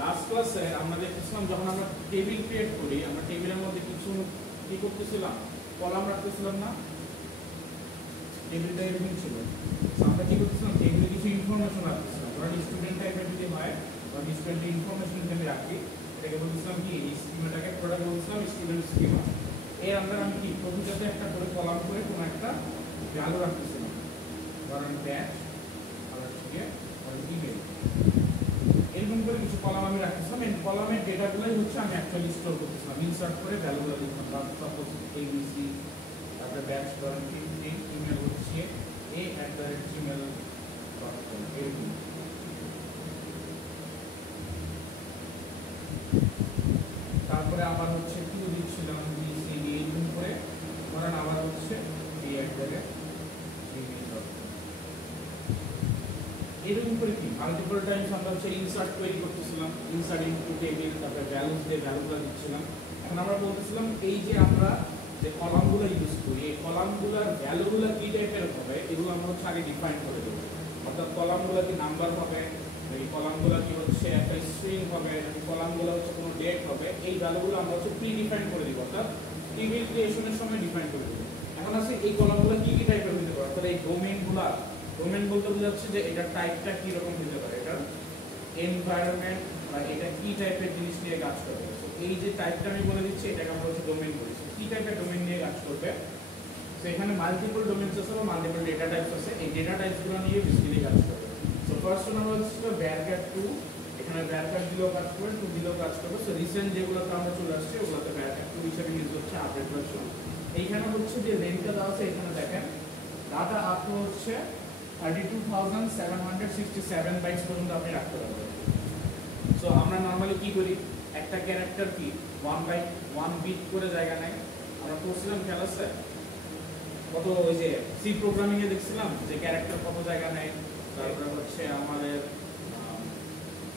Last ক্লাসে আমরা দেখতেছিলাম যখন আমরা টেবিল ক্রিয়েট করি, আমরা টেবিলের মধ্যে কিছু কি করতেছিলাম, কলাম রাখতেছিলাম না, টেবিলটা এরকম ছিল। আমরা কি করতেছিলাম, টেবিলে কিছু ইনফরমেশন রাখতেছিলাম। ধরেন স্টুডেন্ট টাইপের যদি হয়, ধরেন স্টুডেন্ট ইনফরমেশন যদি আমি রাখি, এটাকে বলতেছিলাম কি, এই স্কিমাটাকে প্রোডাক্ট বলতেছিলাম স্টুডেন্ট স্কিমা। এর আন্ডার আমি কি প্রতিটাতে একটা করে কলাম করে কোনো একটা ভ্যালু রাখতেছিলাম, ধরেন ব্যাচ আর হচ্ছে ইমেল, এরকম করে কিছু কলাম আমি রাখতেছিলাম। এই কলামের ডেটাগুলোই হচ্ছে আমি অ্যাকচুয়ালি স্টোর করতেছিলাম, ইনসার্ট করে ভ্যালুগুলো দিতাম। সাপোজ এবিসি, তারপরে ব্যাচ ধরেন 15, ইমেল হচ্ছে a@gmail.com, এরকম। তারপরে আবার হচ্ছে কি দিচ্ছিলাম, বিসিডি, এরকম করে ধরেন আবার হচ্ছে a@gmail.com, এরকম করে কি মাল্টিপল টাইমস আমরা হচ্ছে ইনসার্ট কোয়েরি করতেছিলাম, ইনসার্ট ইনটু টেবিল, তারপরে ভ্যালুস দিয়ে ভ্যালুগুলো দিচ্ছিলাম। এখন আমরা বলতেছিলাম এই যে আমরা যে কলামগুলো ইউজ করি, এই কলামগুলোর ভ্যালুগুলো কি টাইপের হবে, এগুলো আমরা হচ্ছে আগে ডিফাইন করে দেবো। অর্থাৎ কলামগুলো কি নাম্বার হবে, এই কলামগুলো কি হচ্ছে একটা স্ট্রিং হবে, কলামগুলো হচ্ছে কোনো ডেট হবে, এই ভ্যালুগুলো আমরা হচ্ছে প্রি ডিফাইন করে দিব, অর্থাৎ টেবিল ক্রিয়েশনের সময় ডিফাইন করে দেবো। এখন আছে এই কলামগুলো কি কি টাইপের হতে পারে, অর্থাৎ এই ডোমেইনগুলো, ডোমেইন বলতে বোঝাচ্ছে যে এটা টাইপটা কি রকম হতে পারে, এটা এনভায়রনমেন্ট বা এটা কি টাইপের জিনিস নিয়ে কাজ করবে। এই যে টাইপটা আমি বলে দিচ্ছি, এটাকে আমরা হচ্ছে ডোমেইন বলছি, কি টাইপের ডোমেইন নিয়ে কাজ করবে। তো এখানে মাল্টিপল ডোমেইনস আছে বা মাল্টিপল ডেটা টাইপস আছে, এই ডেটা টাইপসগুলো নিয়ে বেসিক্যালি কাজ করবে। সো ফার্স্ট নাম্বার হচ্ছে varchar 2, এখানে varchar দিলেও কাজ করবে, 2 দিলেও কাজ করবে। সো রিসেন্ট যেগুলোতে আমরা চলে আসছি ওগুলোতে varchar 2 হিসেবে ইউজ হচ্ছে, আপডেট ভার্সন। এইখানে হচ্ছে যে রেঞ্জটা দেওয়া আছে, এখানে দেখেন ডাটা আপ টু হচ্ছে 32,767 বাইটস পর্যন্ত আপনি রাখতে পারবেন। সো আমরা নরমালি কি করি, একটা ক্যারেক্টার কি 1 বাইট 1 বিট করে জায়গা নেয়। আমরা পড়ছিলাম খেয়াল আছে কত, ওই যে সি প্রোগ্রামিং এ দেখছিলাম যে ক্যারেক্টার কত জায়গা নেয়, তারপরে হচ্ছে আমাদের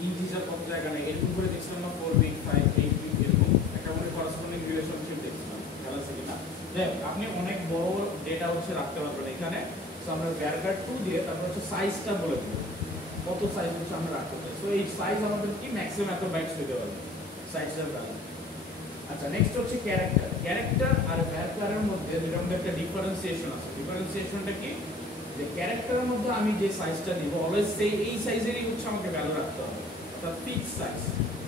ইন্টিজার কত জায়গা নেয়, এরকম করে দেখছিলাম না, 4 বিট 5 8 বিট এরকম একটা করে করসপন্ডিং রিলেশনশিপ দেখছিলাম, খেয়াল আছে কিনা। দেখ আপনি অনেক বড় ডেটা হচ্ছে রাখতে পারবেন এখানে। সো আমরা varchar 2 দিয়ে তারপর হচ্ছে সাইজটা বলে দেব, কত সাইজ হচ্ছে আমরা রাখতে চাই। সো এই সাইজ আমাদের কি ম্যাক্সিমাম এত বাইটস হতে পারে সাইজের ভ্যালু। আচ্ছা, নেক্সট হচ্ছে ক্যারেক্টার। ক্যারেক্টার আর varchar এর মধ্যে যেটা আমাদের একটা ডিফারেন্সিয়েশন আছে। ডিফারেন্সিয়েশনটা কি, যে ক্যারেক্টারের মধ্যে আমি যে সাইজটা দিব অলওয়েজ সেই এই সাইজেরই হচ্ছে আমাকে ভ্যালু রাখতে হবে, অর্থাৎ ফিক্স সাইজ,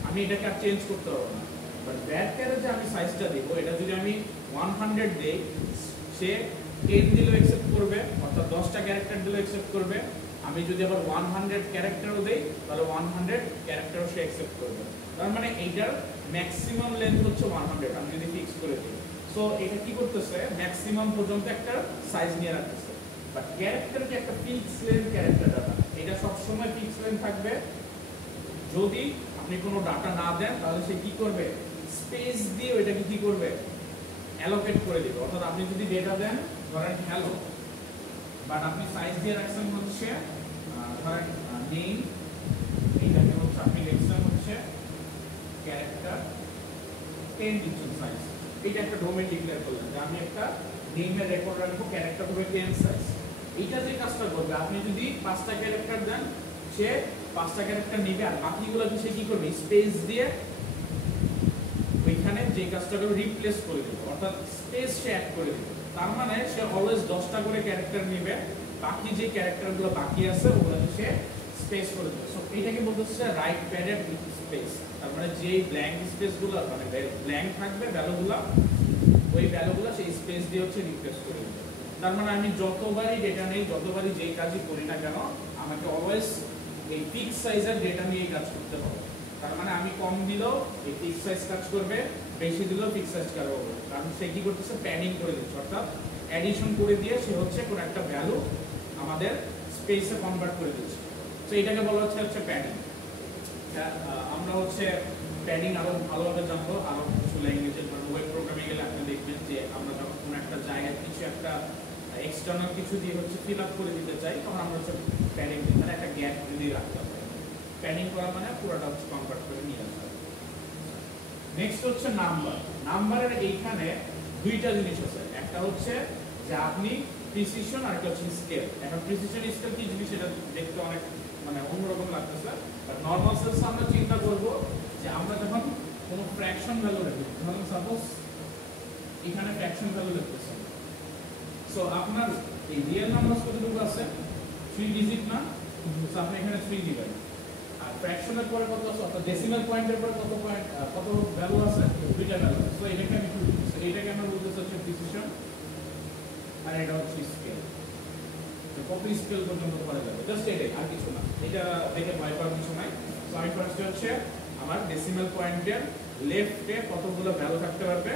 আমি এটাকে আর চেঞ্জ করতে পারবো না। বাট varchar এ যে আমি সাইজটা দিব, এটা যদি আমি 100 দেই, সে 10 দিলেও অ্যাকসেপ্ট করবে, অর্থাৎ 10টা ক্যারেক্টার দিলেও অ্যাকসেপ্ট করবে। আমি যদি আবার 100 ক্যারেক্টারও দেই, তাহলে 100 ক্যারেক্টারও সে অ্যাকসেপ্ট করবে। তার মানে এইটার ম্যাক্সিমাম লেন্থ হচ্ছে 100 আমি যদি ফিক্স করে দিই। সো এটা কি করতেছে, ম্যাক্সিমাম পর্যন্ত একটা সাইজ নিয়ে রাখতেছে। বাট ক্যারেক্টার কি একটা ফিক্স লেন্থ ক্যারেক্টার ডাটা, এটা সব সময় ফিক্স লেন্থ থাকবে। যদি আপনি কোনো ডাটা না দেন, তাহলে সে কি করবে, স্পেস দিয়ে ওইটাকে কি করবে, অ্যালোকেট করে দিবে। অর্থাৎ আপনি যদি ডেটা দেন ধরেন হ্যালো, বাট আপনি সাইজ দিয়ে রাখছেন হচ্ছে ধরেন নেম, এইটাকে হচ্ছে আপনি লিখছেন হচ্ছে ক্যারেক্টার 10 দিচ্ছেন সাইজ, এটা একটা ডোমেইন ডিক্লেয়ার করলেন যে আমি একটা নেমের রেকর্ড রাখবো, ক্যারেক্টার হবে 10 সাইজ। এইটা যে কাজটা করবে, আপনি যদি 5টা ক্যারেক্টার দেন, সে 5টা ক্যারেক্টার নেবে, আর বাকিগুলো সে কি করবে, স্পেস দিয়ে ওইখানে যে কাজটা করবে রিপ্লেস করে দেবে, অর্থাৎ স্পেস সে অ্যাড করে দেবে। তার মানে সে অলওয়েজ 10টা করে ক্যারেক্টার নেবে, বাকি যে ক্যারেক্টারগুলো বাকি আছে ওগুলোকে সে স্পেস করে দেবে। সো এইটাকে বলতে হচ্ছে রাইট প্যাডেড স্পেস। তার মানে যে ব্ল্যাঙ্ক স্পেসগুলো মানে ব্ল্যাঙ্ক থাকবে ভ্যালুগুলো, ওই ভ্যালুগুলো সেই স্পেস দিয়ে হচ্ছে রিপ্লেস করে দেবে। তার মানে আমি যতবারই ডেটা নেই, যতবারই যেই কাজই করি না কেন, আমাকে অলওয়েজ এই ফিক্স সাইজের ডেটা নিয়েই কাজ করতে হবে। তার মানে আমি কম দিলেও এই ফিক্স সাইজ কাজ করবে, বেশি দিলেও ফিক্স সাইজ কাজ করবে, কারণ সে কি করতেছে, প্যাডিং করে দিচ্ছে, অর্থাৎ অ্যাডিশন করে দিয়ে সে হচ্ছে কোনো একটা ভ্যালু আমাদের স্পেসে কনভার্ট করে দিচ্ছে। তো এটাকে বলা হচ্ছে প্যাডিং। আমরা হচ্ছে প্যাডিং আরো ভালোভাবে জানবো আরো কিছু ল্যাঙ্গুয়েজের, ওয়েব প্রোগ্রামিং গেলে আপনি দেখবেন যে আমরা যখন কোনো একটা জায়গায় কিছু একটা এক্সটার্নাল কিছু দিয়ে হচ্ছে ফিল আপ করে দিতে চাই, তখন আমরা হচ্ছে প্যাডিং দিই, মানে একটা গ্যাপ দিয়ে রাখতে হবে। প্যাডিং করা মানে পুরোটা হচ্ছে কনভার্ট করে নিয়ে আসা। নেক্সট হচ্ছে নাম্বার। নাম্বারের এইখানে দুইটা জিনিস আছে, একটা হচ্ছে যে আপনি প্রিসিশন আর একটা হচ্ছে স্কেল। এখন প্রিসিশন স্কেল কি জিনিস, এটা দেখতে অনেক মানে অন্যরকম লাগতেছে। বাট নর্মাল সেন্স আমরা চিন্তা করব যে আমরা যখন কোনো ফ্র্যাকশন ভ্যালু রাখি, ধরুন সাপোজ এখানে ফ্র্যাকশন ভ্যালু লিখতেছি, সো আপনার এই রিয়েল নাম্বার কতটুকু আছে 3 ডিজিট না, সো আপনি এখানে 3 দিবেন। আর ফ্র্যাকশনের পরে কত আছে, অর্থাৎ ডেসিমাল পয়েন্টের পরে কত পয়েন্ট কত ভ্যালু আছে, দুইটা ভ্যালু আছে। সো এটাকে আমি 2 দিচ্ছি, এটাকে আমরা বলতেছি হচ্ছে প্রিসিশন, আর এটা হচ্ছে স্কেল। তো কত স্কেল পর্যন্ত করা যাবে, জাস্ট এটাই, আর কিছু না। এটা দেখে ভয় পাওয়ার কিছু নাই। সো আমি ফার্স্টে হচ্ছে আমার ডেসিমাল পয়েন্টের লেফটে কতগুলো ভ্যালু থাকতে পারবে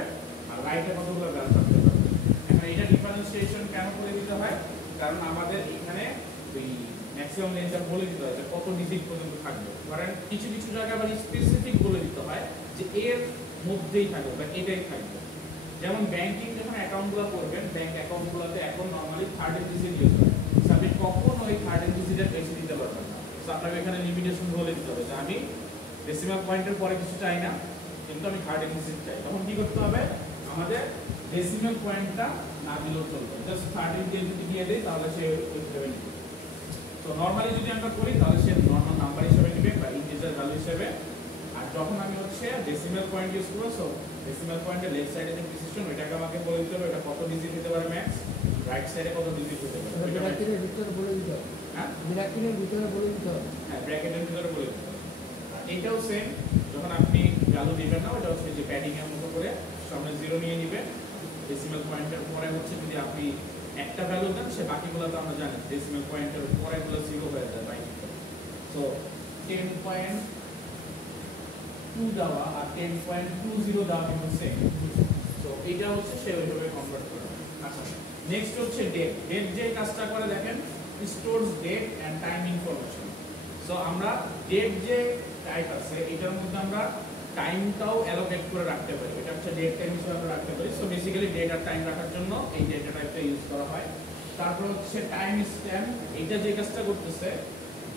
আর রাইটে কতগুলো ভ্যালু থাকতে পারবে। এখন এটা ডিফারেন্সিয়েশন কেন করে দিতে হয়, কারণ আমাদের এখানে ওই ম্যাক্সিমাম রেঞ্জটা বলে দিতে হয় যে কত ডিজিট পর্যন্ত থাকবে। ধরেন কিছু কিছু জায়গায় আবার স্পেসিফিক বলে দিতে হয় যে এর মধ্যেই থাকবে বা এটাই থাকবে। যেমন ব্যাংকিং যখন অ্যাকাউন্টগুলো করবেন, ব্যাংক অ্যাকাউন্টগুলোতে এখন নরমালি 13 ডিজিট ইউজ হয়। সো আপনি কখনো ওই 13 ডিজিটের বেশি দিতে পারবেন না। সো আপনাকে এখানে লিমিটেশন বলে দিতে হবে যে আমি ডেসিমাল পয়েন্টের পরে কিছু চাই না, কিন্তু আমি 13 ডিজিট চাই। তখন কি করতে হবে, আমাদের ডেসিমাল পয়েন্টটা না দিলেও চলবে, জাস্ট 13 দিয়ে যদি দিয়ে দেই তাহলে সে ওই হিসেবে নেবে। তো নরমালি যদি আমরা করি তাহলে সে নরমাল নাম্বার হিসেবে নেবে বা ইন্টিজার ভ্যালু হিসেবে। আর যখন আমি হচ্ছে ডেসিমাল পয়েন্ট ইউজ করব, সো ডেসিমাল পয়েন্টের লেফট সাইডে যে প্রিসিশন ওইটাকে আমাকে বলে দিতে হবে এটা কত ডিজিট হতে পারে ম্যাক্স, রাইট সাইডে কত ডিজিট হতে পারে ওইটা ব্র্যাকেটের ভিতরে বলে দিতে হবে। হ্যাঁ, ব্র্যাকেটের ভিতরে বলে দিতে হবে। হ্যাঁ, ব্র্যাকেটের ভিতরে বলে দিতে হবে। এটাও সেম, যখন আপনি ভ্যালু দিবেন না ওটা হচ্ছে যে প্যাডিং এর মতো করে সামনে 0 নিয়ে নেবেন। ডেসিমাল পয়েন্টের পরে হচ্ছে যদি আপনি একটা ভ্যালু দেন, সে বাকিগুলো তো আমরা জানি ডেসিমাল পয়েন্টের পরেগুলো 0 হয়ে যায় বাই। সো 10.2 দেওয়া আর 10.20 দেওয়া কিন্তু সেম। সো এটা হচ্ছে সে ওইভাবে কনভার্ট করে। আচ্ছা, নেক্সট হচ্ছে ডেট। ডেট যে কাজটা করে দেখেন, stores date and time information. So আমরা ডেট যে টাইপ আছে এটার মধ্যে আমরা টাইমটাও অ্যালোকেট করে রাখতে পারি, এটা হচ্ছে ডেট টাইম হিসেবে আমরা রাখতে পারি। সো বেসিক্যালি ডেট আর টাইম রাখার জন্য এই ডেটা টাইপটা ইউজ করা হয়। তারপর হচ্ছে টাইম স্ট্যাম্প, এটা যে কাজটা করতেছে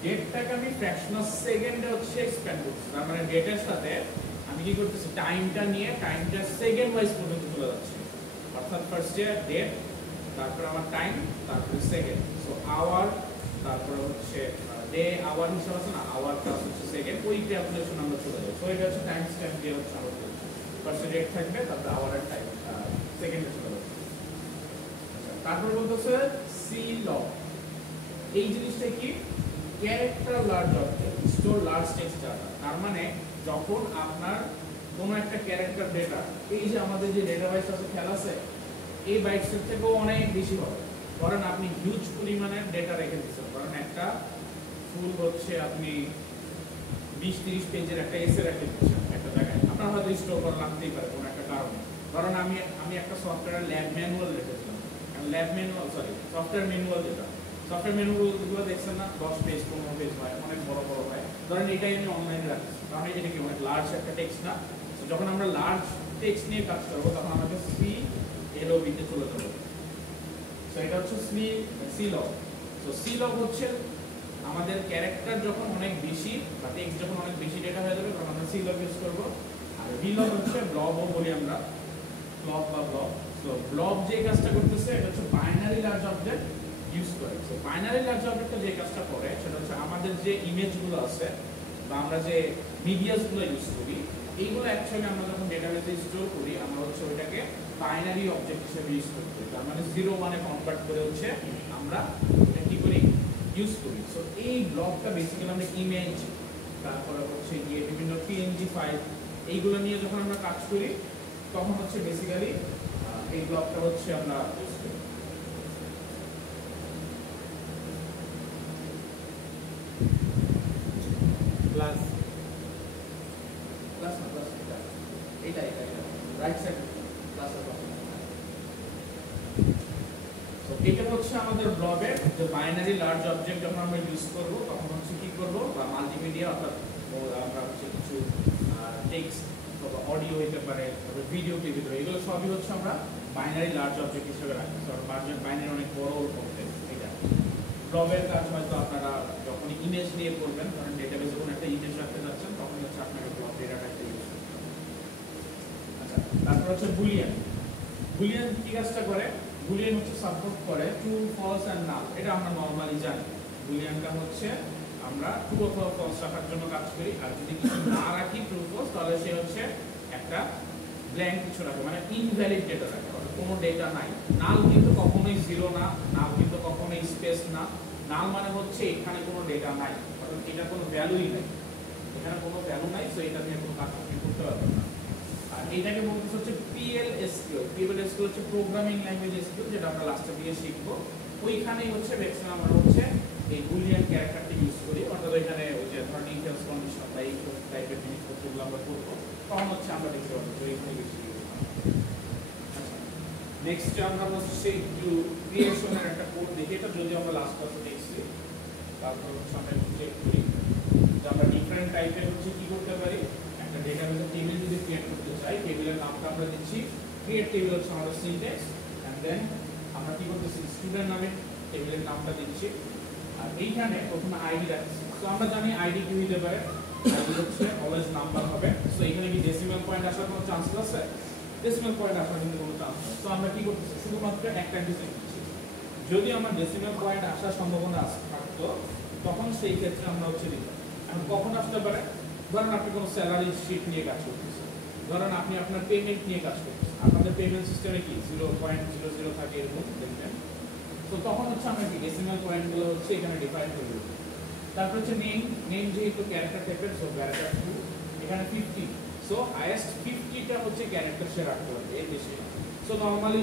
ডেটটাকে আমি ফ্র্যাকশন অফ সেকেন্ডে হচ্ছে এক্সপ্যান্ড করছি। তার মানে ডেটের সাথে আমি কি করতেছি, টাইমটা নিয়ে টাইমটা সেকেন্ড ওয়াইজ পর্যন্ত চলে যাচ্ছে। অর্থাৎ ফার্স্টে ডেট, তারপর আমার টাইম, তারপরে সেকেন্ড। সো আওয়ার, তারপরে হচ্ছে ডে আওয়ার হিসাব আছে না, আওয়ার প্লাস হচ্ছে সেকেন্ড, ওই ক্যালকুলেশন আমরা চলে যাই। সো এটা হচ্ছে টাইম স্ট্যাম্প দিয়ে হচ্ছে আমরা করছি। ফার্স্টে ডেট থাকবে, তারপরে আওয়ার আর টাইম সেকেন্ডে চলে যাবে। তারপর বলতেছে সি লগ। এই জিনিসটা কি, character large object store large text data. তার মানে যখন আপনার কোনো একটা ক্যারেক্টার ডেটা, এই যে আমাদের যে ডেটা বাইটস আছে খেয়াল আছে, এই বাইটসের থেকেও অনেক বেশি হবে। ধরেন আপনি হিউজ পরিমাণের ডেটা রেখে দিচ্ছেন, ধরেন একটা ফুল হচ্ছে আপনি 20-30 পেজের একটা এসে রেখে দিচ্ছেন একটা জায়গায়, আপনার হয়তো স্টোর করা লাগতেই পারে কোনো একটা কারণে। ধরেন আমি একটা সফটওয়্যার ল্যাব ম্যানুয়াল রেখেছিলাম, ল্যাব ম্যানুয়াল সফটওয়্যার ম্যানুয়াল যেটা, সফটওয়্যার ম্যানুয়ালগুলো দেখছেন না 10 পেজ 15 পেজ হয়, অনেক বড় বড় হয়। ধরেন এটাই আমি অনলাইনে রাখছি, কারণ এটা কি অনেক লার্জ একটা টেক্সট না। যখন আমরা লার্জ টেক্সট নিয়ে কাজ করবো তখন আমাদের CLOB তে চলে যাবো। সো এটা হচ্ছে C-log। সো C-log হচ্ছে আমাদের ক্যারেক্টার যখন অনেক বেশি বা টেক্সট যখন অনেক বেশি ডেটা হয়ে যাবে তখন আমরা C-log ইউজ করব। আর V-log হচ্ছে ব্লবও বলি আমরা, ব্লব বা ব্লব। সো ব্লব যে কাজটা করতেছে এটা হচ্ছে বাইনারি লার্জ অবজেক্ট ইউজ করে। সো বাইনারি লার্জ অবজেক্টটা যে কাজটা করে সেটা হচ্ছে আমাদের যে ইমেজগুলো আছে বা আমরা যে মিডিয়াসগুলো ইউজ করি, এইগুলো অ্যাকচুয়ালি আমরা যখন ডেটাবেসে স্টোর করি আমরা হচ্ছে ওইটাকে বাইনারি অবজেক্ট হিসেবে ইউজ করি। তার মানে 0-1-এ কনভার্ট করে হচ্ছে আমরা এটা কি করি, ইউজ করি। সো এই ব্লকটা বেসিক্যালি আমরা ইমেজ, তারপরে হচ্ছে গিয়ে বিভিন্ন PNG ফাইল এইগুলো নিয়ে যখন আমরা কাজ করি তখন হচ্ছে বেসিক্যালি এই ব্লকটা হচ্ছে আমরা ইউজ করি। প্লাস প্লাস না প্লাস এটা রাইট সাইড প্লাস আছে। তো এটা হচ্ছে আমাদের ব্লবের যে বাইনারি লার্জ অবজেক্ট যখন আমরা ইউজ করব তখন হচ্ছে কি করব, বা মাল্টিমিডিয়া অর্থাৎ আমরা হচ্ছে কিছু টেক্সট অথবা অডিও হতে পারে, তবে ভিডিও ক্লিপ হতে পারে, এগুলো সবই হচ্ছে আমরা বাইনারি লার্জ অবজেক্ট হিসেবে রাখি। কারণ বাইনারি অনেক বড় অবজেক্ট। এটা ব্লবের কাজ হয়তো আপনারা যখন ইমেজ নিয়ে করবেন, ধরেন ডেটাবেসে কোনো একটা ইমেজ রাখতে যাচ্ছেন তখন হচ্ছে আপনাকে ব্লব ডেটা টাইপটা ইউজ করতে হবে। আচ্ছা, তারপর হচ্ছে বুলিয়ান। বুলিয়ান কি কাজটা করে, বুলিয়ান হচ্ছে সাপোর্ট করে ট্রু, ফলস এন্ড নাল। এটা আমরা নরমালি জানি। বুলিয়ানটা হচ্ছে আমরা ট্রু অথবা ফলস রাখার জন্য কাজ করি, আর যদি কিছু না রাখি ট্রু ফলস তাহলে সে হচ্ছে একটা ব্ল্যাঙ্ক কিছু রাখে, মানে ইনভ্যালিড ডেটা রাখে, কোনো ডেটা নাই। নাল কিন্তু কখনোই জিরো না, নাল কিন্তু কখনোই স্পেস না। নাল মানে হচ্ছে এখানে কোনো ডেটা নাই, অর্থাৎ এটা কোনো ভ্যালুই নাই, এখানে কোনো ভ্যালু নাই, সো এটা নিয়ে কোনো কাজ করতে পারবেন না। আর এইটাকে বলতেছে হচ্ছে PLSQL। PLSQL হচ্ছে প্রোগ্রামিং ল্যাঙ্গুয়েজ SQL, যেটা আমরা লাস্টে দিয়ে শিখবো। ওইখানেই হচ্ছে ম্যাক্সিমাম আমরা হচ্ছে এই বুলিয়ান ক্যারেক্টারটি ইউজ করি, অর্থাৎ ওইখানে ওই যে ধরেন ইফ এলস কন্ডিশন বা এই টাইপের জিনিসপত্রগুলো আমরা করবো, তখন হচ্ছে আমরা দেখতে পাবো যে এইখানে বেশি ইউজ হয়। আচ্ছা, নেক্সট আমরা হচ্ছে একটু ক্রিয়েশনের একটা কোড দেখি, এটা যদি আমরা লাস্ট ক্লাসে দেখছি, তারপর হচ্ছে আমরা একটু চেক করি যে আমরা ডিফারেন্ট টাইপের হচ্ছে কি করতে পারি। একটা ডেটাবেসের টেবিল যদি ক্রিয়েট করতে চাই, টেবিলের নামটা আমরা দিচ্ছি ক্রিয়েট টেবিল, হচ্ছে আমাদের সিনট্যাক্স, এন্ড দেন আমরা কি করতেছি স্টুডেন্ট নামে টেবিলের নামটা দিচ্ছি, আর এইখানে প্রথমে আইডি রাখছি। তো আমরা জানি আইডি কি হতে পারে, আইডি হচ্ছে অলওয়েজ নাম্বার হবে। সো এখানে কি ডেসিমাল পয়েন্ট আসার কোনো চান্সেস আছে? ডেসিমাল পয়েন্ট আসার কিন্তু কোনো চান্স নেই। তো আমরা কি করতেছি শুধুমাত্র একটা ডিজিট দিচ্ছি। যদি আমার ডেসিমাল পয়েন্ট আসার সম্ভাবনা থাকতো তখন সেই ক্ষেত্রে আমরা হচ্ছে দিতাম। এখন কখন আসতে পারে? ধরেন আপনি কোনো স্যালারি শিট নিয়ে কাজ করতেছেন, ধরেন আপনি আপনার পেমেন্ট নিয়ে কাজ করতেছেন, আপনাদের পেমেন্ট সিস্টেমে কি 0.00 থাকে এরকম দেখবেন। তো তখন হচ্ছে আমরা কি ডেসিমাল পয়েন্টগুলো হচ্ছে এখানে ডিফাইন করে দেব। তারপর হচ্ছে নেম যেহেতু ক্যারেক্টার টাইপের, সো ক্যারেক্টার 2 এখানে 50, সো হাইয়েস্ট 50টা হচ্ছে ক্যারেক্টার সে রাখতে পারবে এর বেশি। সো নরমালি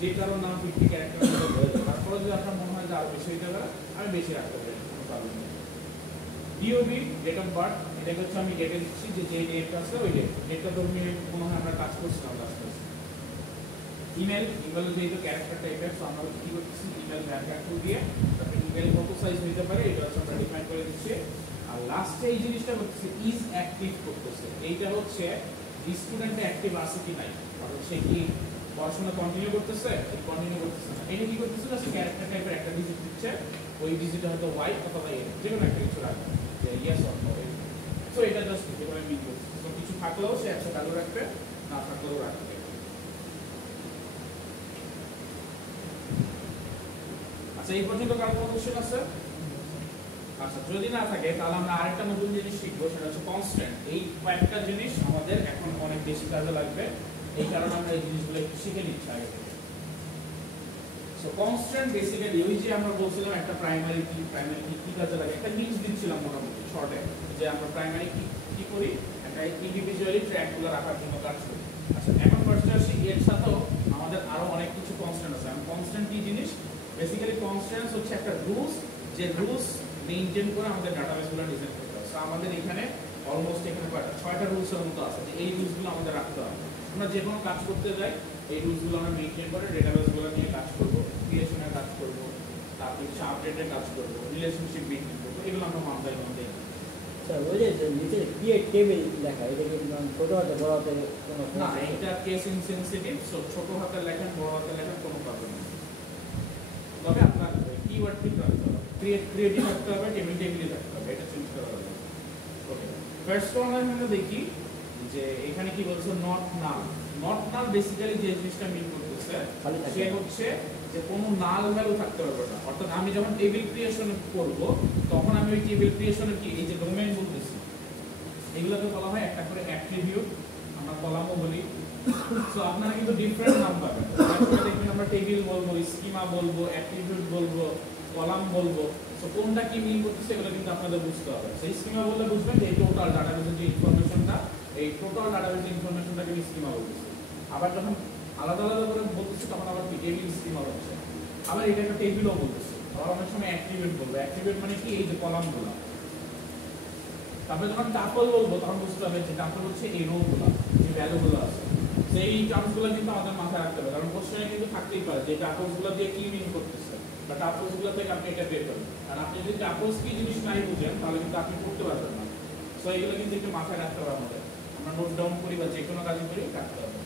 যে কারো নাম 50 ক্যারেক্টার হয়ে যায়, তারপরে যদি আপনার মনে হয় যে আরো বেশি হইতে পারে, আমি বেশি রাখতে পারি, কোনো প্রবলেম নেই। DOB ডেট অফ বার্থ, এটাকে হচ্ছে আমি ডেটে দিচ্ছি যে ডেট আছে ওই ডেটটা ধরে মনে হয় আমরা কাজ করছিলাম লাস্ট ক্লাসে। ইমেল যেহেতু ক্যারেক্টার টাইপের, সো আমরা কি করতেছি ইমেল ভ্যারিয়েবল দিয়ে তারপরে ইমেল কত সাইজ হতে পারে এটা হচ্ছে আমরা ডিফাইন করে দিচ্ছি। আর লাস্টে এই জিনিসটা করতেছে ইজ অ্যাক্টিভ করতেছে, এইটা হচ্ছে স্টুডেন্ট অ্যাক্টিভ আছে কি নাই, অর্থাৎ সে কি পড়াশোনা কন্টিনিউ করতেছে কন্টিনিউ করতেছে না। এটা কি করতেছে না, সে ক্যারেক্টার টাইপের একটা ডিজিট দিচ্ছে, ওই ডিজিটে হয়তো ওয়াই অথবা এ যে কোনো একটা কিছু রাখবে, যে ইয়েস অর নো। সো এটা জাস্ট যেভাবে মিন করছে, তো কিছু থাকলেও সে একশো ভ্যালু রাখবে, না থাকলেও রাখবে। আচ্ছা, এই পর্যন্ত কারো কোনো কোশ্চেন আছে? আচ্ছা, যদি না থাকে তাহলে আমরা আরেকটা নতুন জিনিস শিখবো, সেটা হচ্ছে কনস্ট্যান্ট। এই কয়েকটা জিনিস আমাদের এখন অনেক বেশি কাজে লাগবে, এই কারণে আমরা এই জিনিসগুলো একটু শিখে নিচ্ছি আগে থেকে। সো কনস্ট্যান্ট বেসিক্যালি ওই যে আমরা বলছিলাম একটা প্রাইমারি কি কাজে লাগে, একটা লিস্ট দিচ্ছিলাম মোটামুটি শর্টে, যে আমরা প্রাইমারি কি করি, একটা ইন্ডিভিজুয়ালি ট্র্যাকগুলো রাখার জন্য কাজ করি। আচ্ছা, এখন ফার্স্টে আসি, এর সাথেও আমাদের আরো অনেক কিছু কনস্ট্যান্ট আছে। আমি কনস্ট্যান্ট কি জিনিস? বেসিক্যালি কনস্ট্যান্টস হচ্ছে একটা রুলস, যে রুলস মেইনটেইন করে আমাদের ডাটাবেসগুলো ডিজাইন করতে হবে। সো আমাদের এখানে অলমোস্ট এখানে কয়টা 6টা রুলসের মতো আছে, যে এই রুলসগুলো আমাদের রাখতে হবে। আমরা যে কোনো কাজ করতে যাই এই রুলসগুলো আমরা মেইনটেইন করে ডেটাবেসগুলো নিয়ে কাজ করব, ক্রিয়েশনের কাজ করব, তারপর হচ্ছে আপডেটের কাজ করব, রিলেশনশিপ মেইনটেইন করব, এগুলো আমরা মানতে হবে। স্যার ওই যে নিচে ক্রিয়েট টেবিল লেখা, এটা কি ছোট হাতে বড় হাতে কোনো না, এটা কেস ইনসেনসিটিভ, সো ছোট হাতে লেখেন বড় হাতে লেখেন কোনো প্রবলেম নেই। তবে আপনার কিওয়ার্ড ঠিক রাখতে হবে, ক্রিয়েটিভ রাখতে হবে, টেবিল রাখতে হবে, এটা চেঞ্জ করা হবে। ওকে, ফার্স্ট ওয়ান আমরা দেখি যে এখানে কি বলছে নট নাল বেসিক্যালি যে জিনিসটা মিন করতেছে সে হচ্ছে যে কোনো নাল ভ্যালু থাকতে পারবে না। অর্থাৎ আমি যখন টেবিল ক্রিয়েশন করব তখন আমি ওই টেবিল ক্রিয়েশনের কি এই যে ডোমেইন বলতেছি, এগুলোকে বলা হয় একটা করে অ্যাট্রিবিউট, আমরা কলামও বলি। সো আপনারা কিন্তু ডিফারেন্ট নাম পাবেন, দেখবেন আমরা টেবিল বলবো, স্কিমা বলবো, অ্যাট্রিবিউট বলবো, কলাম বলবো। সো কোনটা কি মিন করতেছে এগুলো কিন্তু আপনাদের বুঝতে হবে। সেই স্কিমা বললে বুঝবেন যে এই টোটাল ডাটাবেসের যে ইনফরমেশনটা, এই টোটাল ডাটাবেসের ইনফরমেশনটাকে স্কিমা বলতেছে। আবার যখন আলাদা আলাদা করে বলতেছে তখন আবার টেবিল স্কিমা হচ্ছে, আবার এটা একটা টেবিলও বলতেছে। আবার অনেক সময় অ্যাট্রিবিউট বলবো, অ্যাট্রিবিউট মানে কি এই যে কলামগুলো। তারপরে যখন টাপল বলবো তখন বুঝতে হবে যে টাপল হচ্ছে এই রোগুলো, যে ভ্যালুগুলো আছে। সেই টার্মসগুলো কিন্তু আমাদের মাথায় রাখতে হবে, কারণ কোশ্চেনে কিন্তু থাকতেই পারে যে টাপলসগুলো দিয়ে কি মিন করতেছে, বা টাপলসগুলো থেকে আপনি এটা বের করবেন। আর আপনি যদি টাপলস কি জিনিস নাই বুঝেন তাহলে কিন্তু আপনি করতে পারবেন না। সো এগুলো কিন্তু একটু মাথায় রাখতে হবে আমাদের, আমরা নোট ডাউন করি বা যে কোনো কাজই করি রাখতে হবে।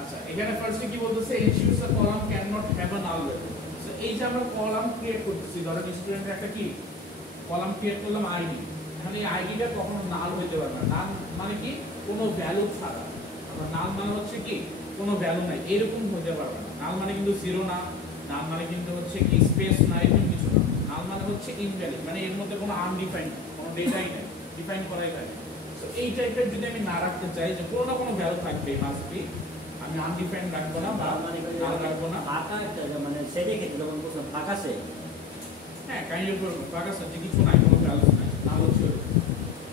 আচ্ছা, এখানে ফার্স্টে কি বলতেছে, ensures a column can not have a null value. So এই যে আমরা কলাম ক্রিয়েট করতেছি, ধরেন স্টুডেন্টের একটা কি কলাম ক্রিয়েট করলাম আইডি, এখানে এই আইডিটা কখনো নাল হইতে পারে না। নাল মানে কি কোনো ভ্যালু ছাড়া, আমরা নাল মানে হচ্ছে কি কোনো ভ্যালু নাই এরকম হতে পারবে না। নাল মানে কিন্তু জিরো না, নাল মানে কিন্তু হচ্ছে কি স্পেস না, এরকম কিছু না। নাল মানে হচ্ছে ইনভ্যালিড, মানে এর মধ্যে কোনো আনডিফাইন্ড কোনো ডেটাই নেই, ডিফাইন করাই থাকে। সো এই টাইপের যদি আমি না রাখতে চাই যে কোনো না কোনো ভ্যালু থাকবে মাস্ট বি, আমি আনডিফাইন্ড রাখবো না বা নাল রাখবো না। ফাঁকা একটা মানে সেটে ক্ষেত্রে যখন বলছেন ফাঁকা সেট, হ্যাঁ কাইন্ড অফ ফাঁকা সেট, যে কিছু নাই, কোনো ভ্যালু নাই, নাল হচ্ছে।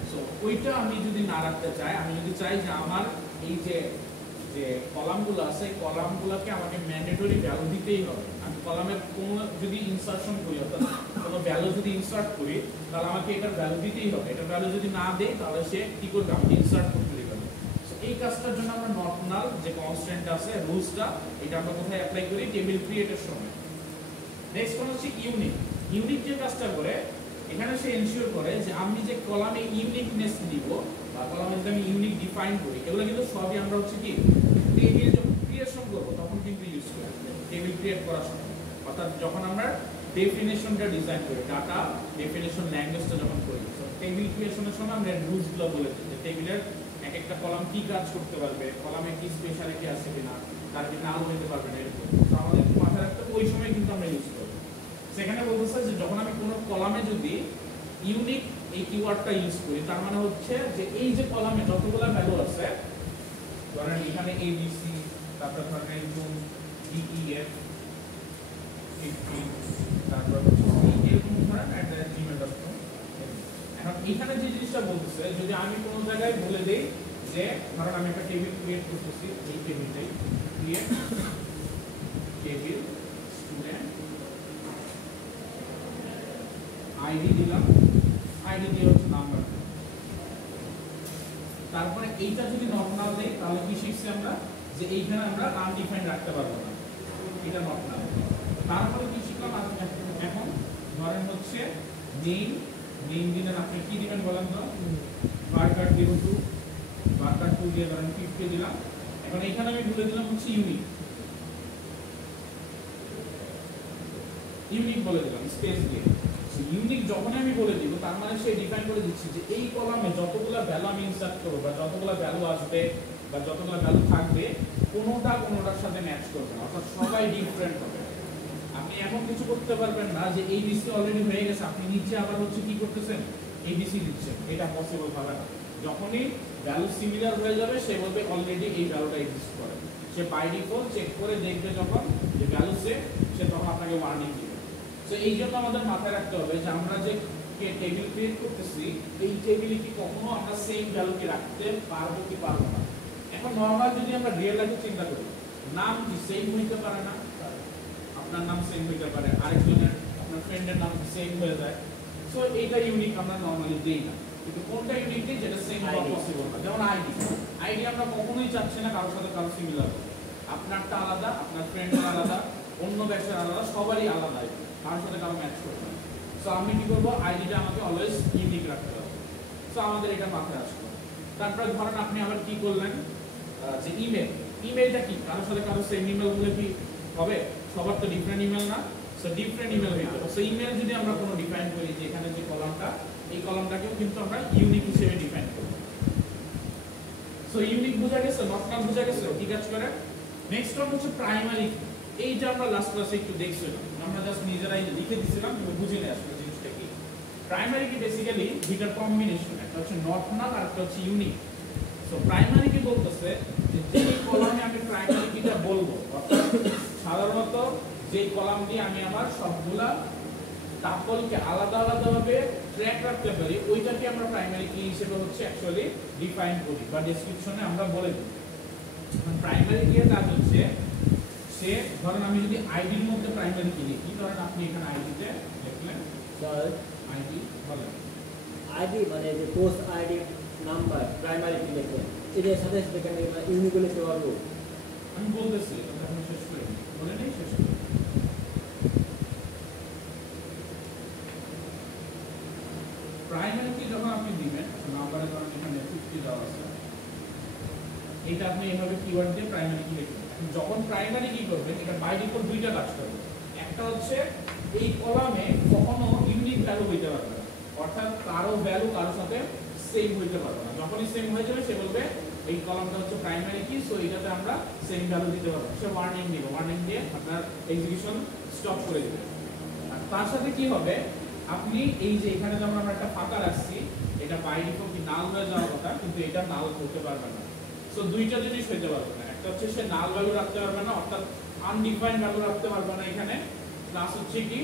সো ওইটা আমি যদি না রাখতে চাই, আমি যদি চাই যে আমার এই যে যে কলামগুলো আছে কলামগুলোকে আমাকে ম্যান্ডেটরি ভ্যালু দিতেই হবে। আমি কলামের কোনো যদি ইনসার্শন করি অর্থাৎ কোনো ভ্যালু যদি ইনসার্ট করি তাহলে আমাকে এটার ভ্যালু দিতেই হবে। এটার ভ্যালু যদি না দেই তাহলে সে কি করবে, আমাকে ইনসার্ট করতে দিবে না। সো এই কাজটার জন্য আমরা নট নাল যে কনস্ট্যান্ট আছে রুলসটা, এটা আমরা কোথায় অ্যাপ্লাই করি, টেবিল ক্রিয়েটের সময়। নেক্সট কোন হচ্ছে ইউনিক। ইউনিক যে কাজটা করে এখানে সে এনশিওর করে যে আমি যে কলামে ইউনিকনেস দিব বা কলামে যদি আমি ইউনিক ডিফাইন করি, এগুলো কিন্তু সবই আমরা হচ্ছে কি টেবিল যখন ক্রিয়েশন করব তখন কিন্তু ইউজ করি, টেবিল ক্রিয়েট করার সময়। অর্থাৎ যখন আমরা ডেফিনেশনটা ডিজাইন করি, ডাটা ডেফিনেশন ল্যাঙ্গুয়েজটা যখন করি, তো টেবিল ক্রিয়েশনের সময় আমরা রুলসগুলো বলে দিই যে টেবিলের এক একটা কলাম কি কাজ করতে পারবে, কলামে কি স্পেশালিটি আছে কিনা, তার কি নাল হইতে পারবে না, এরকম। তো আমাদের মাথায় রাখতে ওই সময় কিন্তু আমরা ইউজ করি। সেখানে বলতেছে যে যখন আমি কোনো কলামে যদি ইউনিক এই কিওয়ার্ডটা ইউজ করি, তার মানে হচ্ছে যে এই যে কলামে যতগুলো ভ্যালু আছে, ধরেন এখানে ABC, তারপর ধরেন এরকম DEF 50, তারপর এরকম ধরেন @gmail.com। এখন এখানে যে জিনিসটা বলতেছে, যদি আমি কোনো জায়গায় বলে দেই যে ধরেন আমি একটা টেবিল ক্রিয়েট করতেছি, এই টেবিলটাই ক্রিয়েট টেবিল স্টুডেন্ট আইডি দিলাম, আইডি দিয়ে হচ্ছে নাম্বার। তারপরে এইটা যদি নট নাল দেই তাহলে কি শিখছি আমরা, যে এইখানে আমরা আনডিফাইন্ড রাখতে পারবো না, এটা নট নাল। তারপরে কি শিখলাম এখন, ধরেন হচ্ছে নেম, নেম দিলেন, আপনি কি দিবেন বলেন তো, বারকার 02, বারকার 2 দিয়ে ধরেন 50 দিলাম। এখন এইখানে আমি বলে দিলাম হচ্ছে ইউনিক, ইউনিক বলে দিলাম স্পেস দিয়ে। ইউনিক যখন আমি বলে দিব তার মানে সে ডিফাইন করে দিচ্ছি যে এই কলামে যতগুলো ভ্যালু আমি ইনসার্ট করব বা যতগুলো ভ্যালু আসবে বা যতগুলো ভ্যালু থাকবে কোনোটার সাথে ম্যাচ করবে না, অর্থাৎ সবাই ডিফারেন্ট হবে। আপনি এখন কিছু করতে পারবেন না যে ABC অলরেডি হয়ে গেছে, আপনি নিচে আবার হচ্ছে কি করতেছেন ABC দিচ্ছেন, এটা পসিবল হবে না। যখনই ভ্যালু সিমিলার হয়ে যাবে সে বলবে অলরেডি এই ভ্যালুটা এক্সিস্ট করে, সে বাই ডিফল্ট চেক করে দেখবে যখন যে ভ্যালু সেম, সে তখন আপনাকে ওয়ার্নিং দিবে। তো এই জন্য আমাদের মাথায় রাখতে হবে যে আমরা যে টেবিল ক্রিয়েট করতেছি এই টেবিলে কি কখনো আমরা সেম ভ্যালু কি রাখতে পারবো কি পারবো না। এখন নরমাল যদি আমরা রিয়েল লাইফে চিন্তা করি, নাম কি সেম হইতে পারে না, আপনার নাম সেম হইতে পারে, আরেকজনের আপনার ফ্রেন্ডের নাম সেম হয়ে যায়। সো এইটা ইউনিক আমরা নরমালি দেই না, কিন্তু কোনটা ইউনিক দেই যেটা সেম হওয়া পসিবল না। যেমন আইডি, আইডি আমরা কখনোই চাচ্ছি না কারোর সাথে কারো সিমিলার হবে, আপনারটা আলাদা, আপনার ফ্রেন্ডের আলাদা, অন্য ব্যাচের আলাদা, সবারই আলাদা, কারোর সাথে কারো ম্যাচ করবে না। সো আমি কি করবো, আইডিটা আমাকে অলওয়েজ ইউনিক রাখতে হবে। সো আমাদের এটা মাথায় আসবে। তারপরে ধরেন আপনি আবার কি করলেন, যে ইমেল, ইমেলটা কি কারোর সাথে কারো সেম ইমেল হলে কি হবে, সবার তো ডিফারেন্ট ইমেল না, সো ডিফারেন্ট ইমেল হয়ে যাবে। সো ইমেল যদি আমরা কোনো ডিফাইন করি যে এখানে যে কলামটা, এই কলামটাকেও কিন্তু আমরা ইউনিক হিসেবে ডিফাইন করব। সো ইউনিক বোঝা গেছে, নট নাল বোঝা গেছে, কি কাজ করে। নেক্সট ওয়ান হচ্ছে প্রাইমারি। এইটা আমরা লাস্ট ক্লাসে একটু দেখছিলাম, আমরা জাস্ট নিজেরাই লিখে দিয়েছিলাম কিন্তু বুঝে নিয়ে আসলে জিনিসটা কি। প্রাইমারি কি বেসিক্যালি দুইটার কম্বিনেশন, একটা হচ্ছে নট নাল আর একটা হচ্ছে ইউনিক। সো প্রাইমারি কি বলতেছে যে যেই কলামে আমি প্রাইমারি কিটা বলবো, অর্থাৎ সাধারণত যেই কলাম দিয়ে আমি আমার সবগুলা টাপলকে আলাদা আলাদাভাবে ট্র্যাক রাখতে পারি, ওইটাকে আমরা প্রাইমারি কি হিসেবে হচ্ছে অ্যাকচুয়ালি ডিফাইন করি বা ডেসক্রিপশনে আমরা বলে দিই। প্রাইমারি কি এর কাজ হচ্ছে, সে ধরেন আমি যদি আইডির মধ্যে প্রাইমারি কি লিখি, ধরেন আপনি এখানে আইডিতে লিখলেন স্যার আইডি, বলেন আইডি মানে যে পোস্ট আইডি নাম্বার প্রাইমারি কি লিখবেন, এটার সাথে সাথে এখানে ইউনিক লিখতে পারবো। আমি বলতেছি আপনি শেষ করে বলে নেই, শেষ করে প্রাইমারি কি যখন আপনি দিবেন, নাম্বারে ধরেন এখানে 50 দেওয়া আছে, এটা আপনি এভাবে কিওয়ার্ড দিয়ে প্রাইমারি কি লিখবেন। যখন প্রাইমারি কি করবেন, এটা বাই ডিফল্ট দুইটা কাজ করবে। একটা হচ্ছে এই কলামে কখনো ইউনিক ভ্যালু হইতে পারবে না, অর্থাৎ কারো ভ্যালু কারোর সাথে সেম হইতে পারবে না। যখনই সেম হয়ে যাবে সে বলবে এই কলামটা হচ্ছে প্রাইমারি কি, সো এটাতে আমরা সেম ভ্যালু দিতে পারবো। সে ওয়ার্নিং দিবে, ওয়ার্নিং দিয়ে আপনার এক্সিকিউশন স্টপ করে দিবে। আর তার সাথে কি হবে, আপনি এই যে এখানে যেমন আমরা একটা ফাঁকা রাখছি, এটা বাই ডিফল্ট কি নাল হয়ে যাওয়ার কথা, কিন্তু এটা নাল হতে পারবে না। সো দুইটা জিনিস হইতে পারবে না, একটা হচ্ছে সে নাল ভ্যালু রাখতে পারবে না, অর্থাৎ আনডিফাইন্ড ভ্যালু রাখতে পারবে না এখানে, প্লাস হচ্ছে কি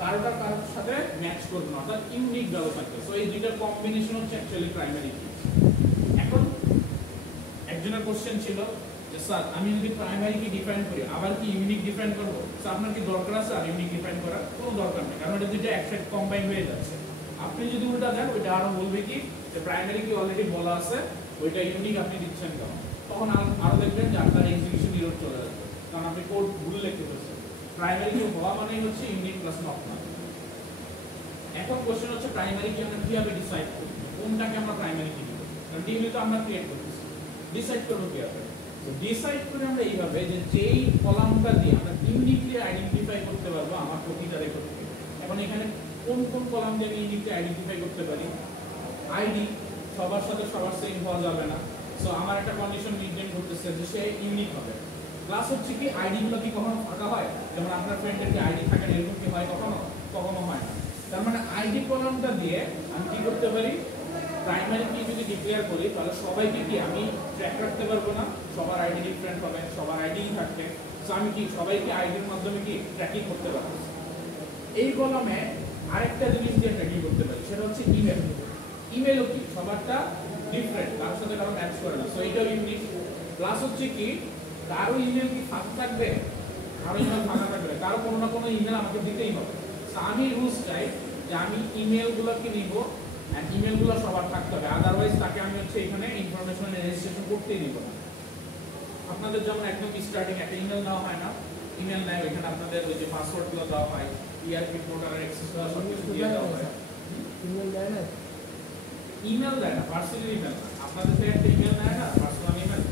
কারোটার কারোর সাথে ম্যাচ করবে না, অর্থাৎ ইউনিক ভ্যালু থাকবে। সো এই দুইটার কম্বিনেশন হচ্ছে অ্যাকচুয়ালি প্রাইমারি কি। এখন একজনের কোশ্চেন ছিল যে স্যার আমি যদি প্রাইমারি কি ডিফাইন করি আবার কি ইউনিক ডিফাইন করব? স্যার আপনার কি দরকার আছে আর ইউনিক ডিফাইন করার? কোনো দরকার নেই, কারণ এটা দুইটা একসাথে কম্বাইন হয়ে যাচ্ছে। আপনি যদি উল্টা দেন ওইটা আরো বলবে কি যে প্রাইমারি কি অলরেডি বলা আছে, ওইটা ইউনিক আপনি দিচ্ছেন কেন? তখন আরো দেখবেন যে আপনার এক্সিকিউশন এরর চলে যাবে, কারণ আপনি কোড ভুল লিখতে বলছেন। প্রাইমারি কি হওয়া মানেই হচ্ছে ইউনিক প্লাস নট না। এখন কোশ্চেন হচ্ছে প্রাইমারি কি আমরা কিভাবে ডিসাইড করব, কোনটাকে আমরা প্রাইমারি কি দিব? কারণ টিএমএল তো আমরা ক্রিয়েট করতেছি, ডিসাইড করব কিভাবে? তো ডিসাইড করে আমরা এইভাবে যে যেই কলামটা দিয়ে আমরা ইউনিকলি আইডেন্টিফাই করতে পারবো আমার প্রতিটা রেকর্ড থেকে। এখন এখানে কোন কোন কলাম দিয়ে আমি ইউনিকলি আইডেন্টিফাই করতে পারি? আইডি সবার সাথে সবার সেম হওয়া যাবে না, সো আমার একটা কন্ডিশন মেইনটেইন করতেছে যে সে ইউনিক হবে। প্লাস হচ্ছে কি আইডি গুলো কি কখনো ফাঁকা হয়? যেমন আপনার ফ্রেন্ডের কি আইডি থাকে না, এরকম কি হয় কখনো? কখনো হয় না। তার মানে আইডি কলামটা দিয়ে আমি কি করতে পারি? প্রাইমারি কি যদি ডিক্লেয়ার করি তাহলে সবাইকে কি আমি ট্র্যাক রাখতে পারবো না, সবার আইডি ডিফারেন্ট হবে, সবার আইডি থাকবে, সো আমি কি সবাইকে আইডির মাধ্যমে কি ট্র্যাকিং করতে পারবো। এই কলামে আরেকটা জিনিস দিয়ে ট্র্যাকিং করতে পারি, সেটা হচ্ছে ইমেল। ইমেলও কি সবারটা ডিফারেন্ট, তার সাথে কারো ম্যাচ করে না, সো এটাও ইউনিক। প্লাস হচ্ছে কি কারো ইমেল কি ফাঁকা থাকবে, কারো ইমেল ফাঁকা থাকবে, কারো কোনো না কোনো ইমেল আমাকে দিতেই হবে। সো আমি রুলস চাই যে আমি ইমেলগুলোকে নিব এন্ড ইমেলগুলো সবার থাকতে হবে, আদারওয়াইজ তাকে আমি হচ্ছে এখানে ইনফরমেশন রেজিস্ট্রেশন করতেই দিব না। আপনাদের যেমন একদম স্টার্টিং একটা ইমেল দেওয়া হয় না, ইমেল নেয় এখানে আপনাদের ওই যে পাসওয়ার্ডগুলো দেওয়া হয়, ইআরপি পোর্টালের অ্যাক্সেস দেওয়া সব কিছু দিয়ে দেওয়া হয়। ইমেল দেয় না, ইমেল দেয় না, পার্সোনাল ইমেল না, আপনাদের থেকে একটা ইমেল নেয় না, পার্সোনাল ইমেল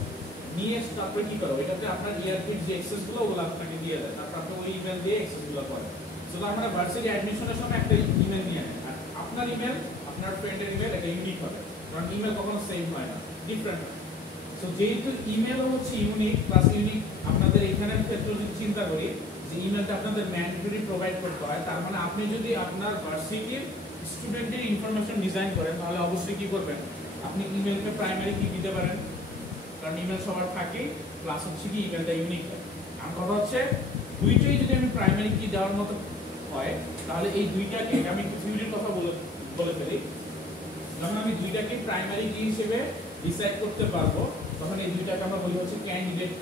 নিয়ে তারপরে কি করো ওইটাতে আপনার ইআরপির যে অ্যাক্সেসগুলো ওগুলো আপনাকে দিয়ে দেয়, তারপর আপনি ওই ইমেল দিয়ে অ্যাক্সেসগুলো করেন। সো আমরা ভার্সিটি অ্যাডমিশনের সময় একটা ইমেল নিয়ে নেন, আর আপনার ইমেল আপনার ফ্রেন্ডের ইমেল এটা ইউনিক হবে, কারণ ইমেল কখনো সেম হয় না, ডিফারেন্ট হয়। সো যেহেতু ইমেল হচ্ছে ইউনিক প্লাস ইউনিক, আপনাদের এখানের ক্ষেত্রে যদি চিন্তা করি যে ইমেলটা আপনাদের ম্যান্ডেটরি প্রোভাইড করতে হয়, তার মানে আপনি যদি আপনার ভার্সিটির স্টুডেন্টের ইনফরমেশন ডিজাইন করেন তাহলে অবশ্যই কি করবেন, আপনি ইমেলকে প্রাইমারি কি দিতে পারেন, কারণ ইমেল সবার থাকে, প্লাস হচ্ছে কি ইমেলটা ইউনিক হয়। আমার কথা হচ্ছে দুইটাই যদি আমি প্রাইমারি কি দেওয়ার মতো হয় তাহলে এই দুইটাকে আমি থিওরির কথা বলে ফেলি, যখন আমি দুইটাকে প্রাইমারি কি হিসেবে ডিসাইড করতে পারবো তখন এই দুইটাকে আমরা বলি হচ্ছে ক্যান্ডিডেট,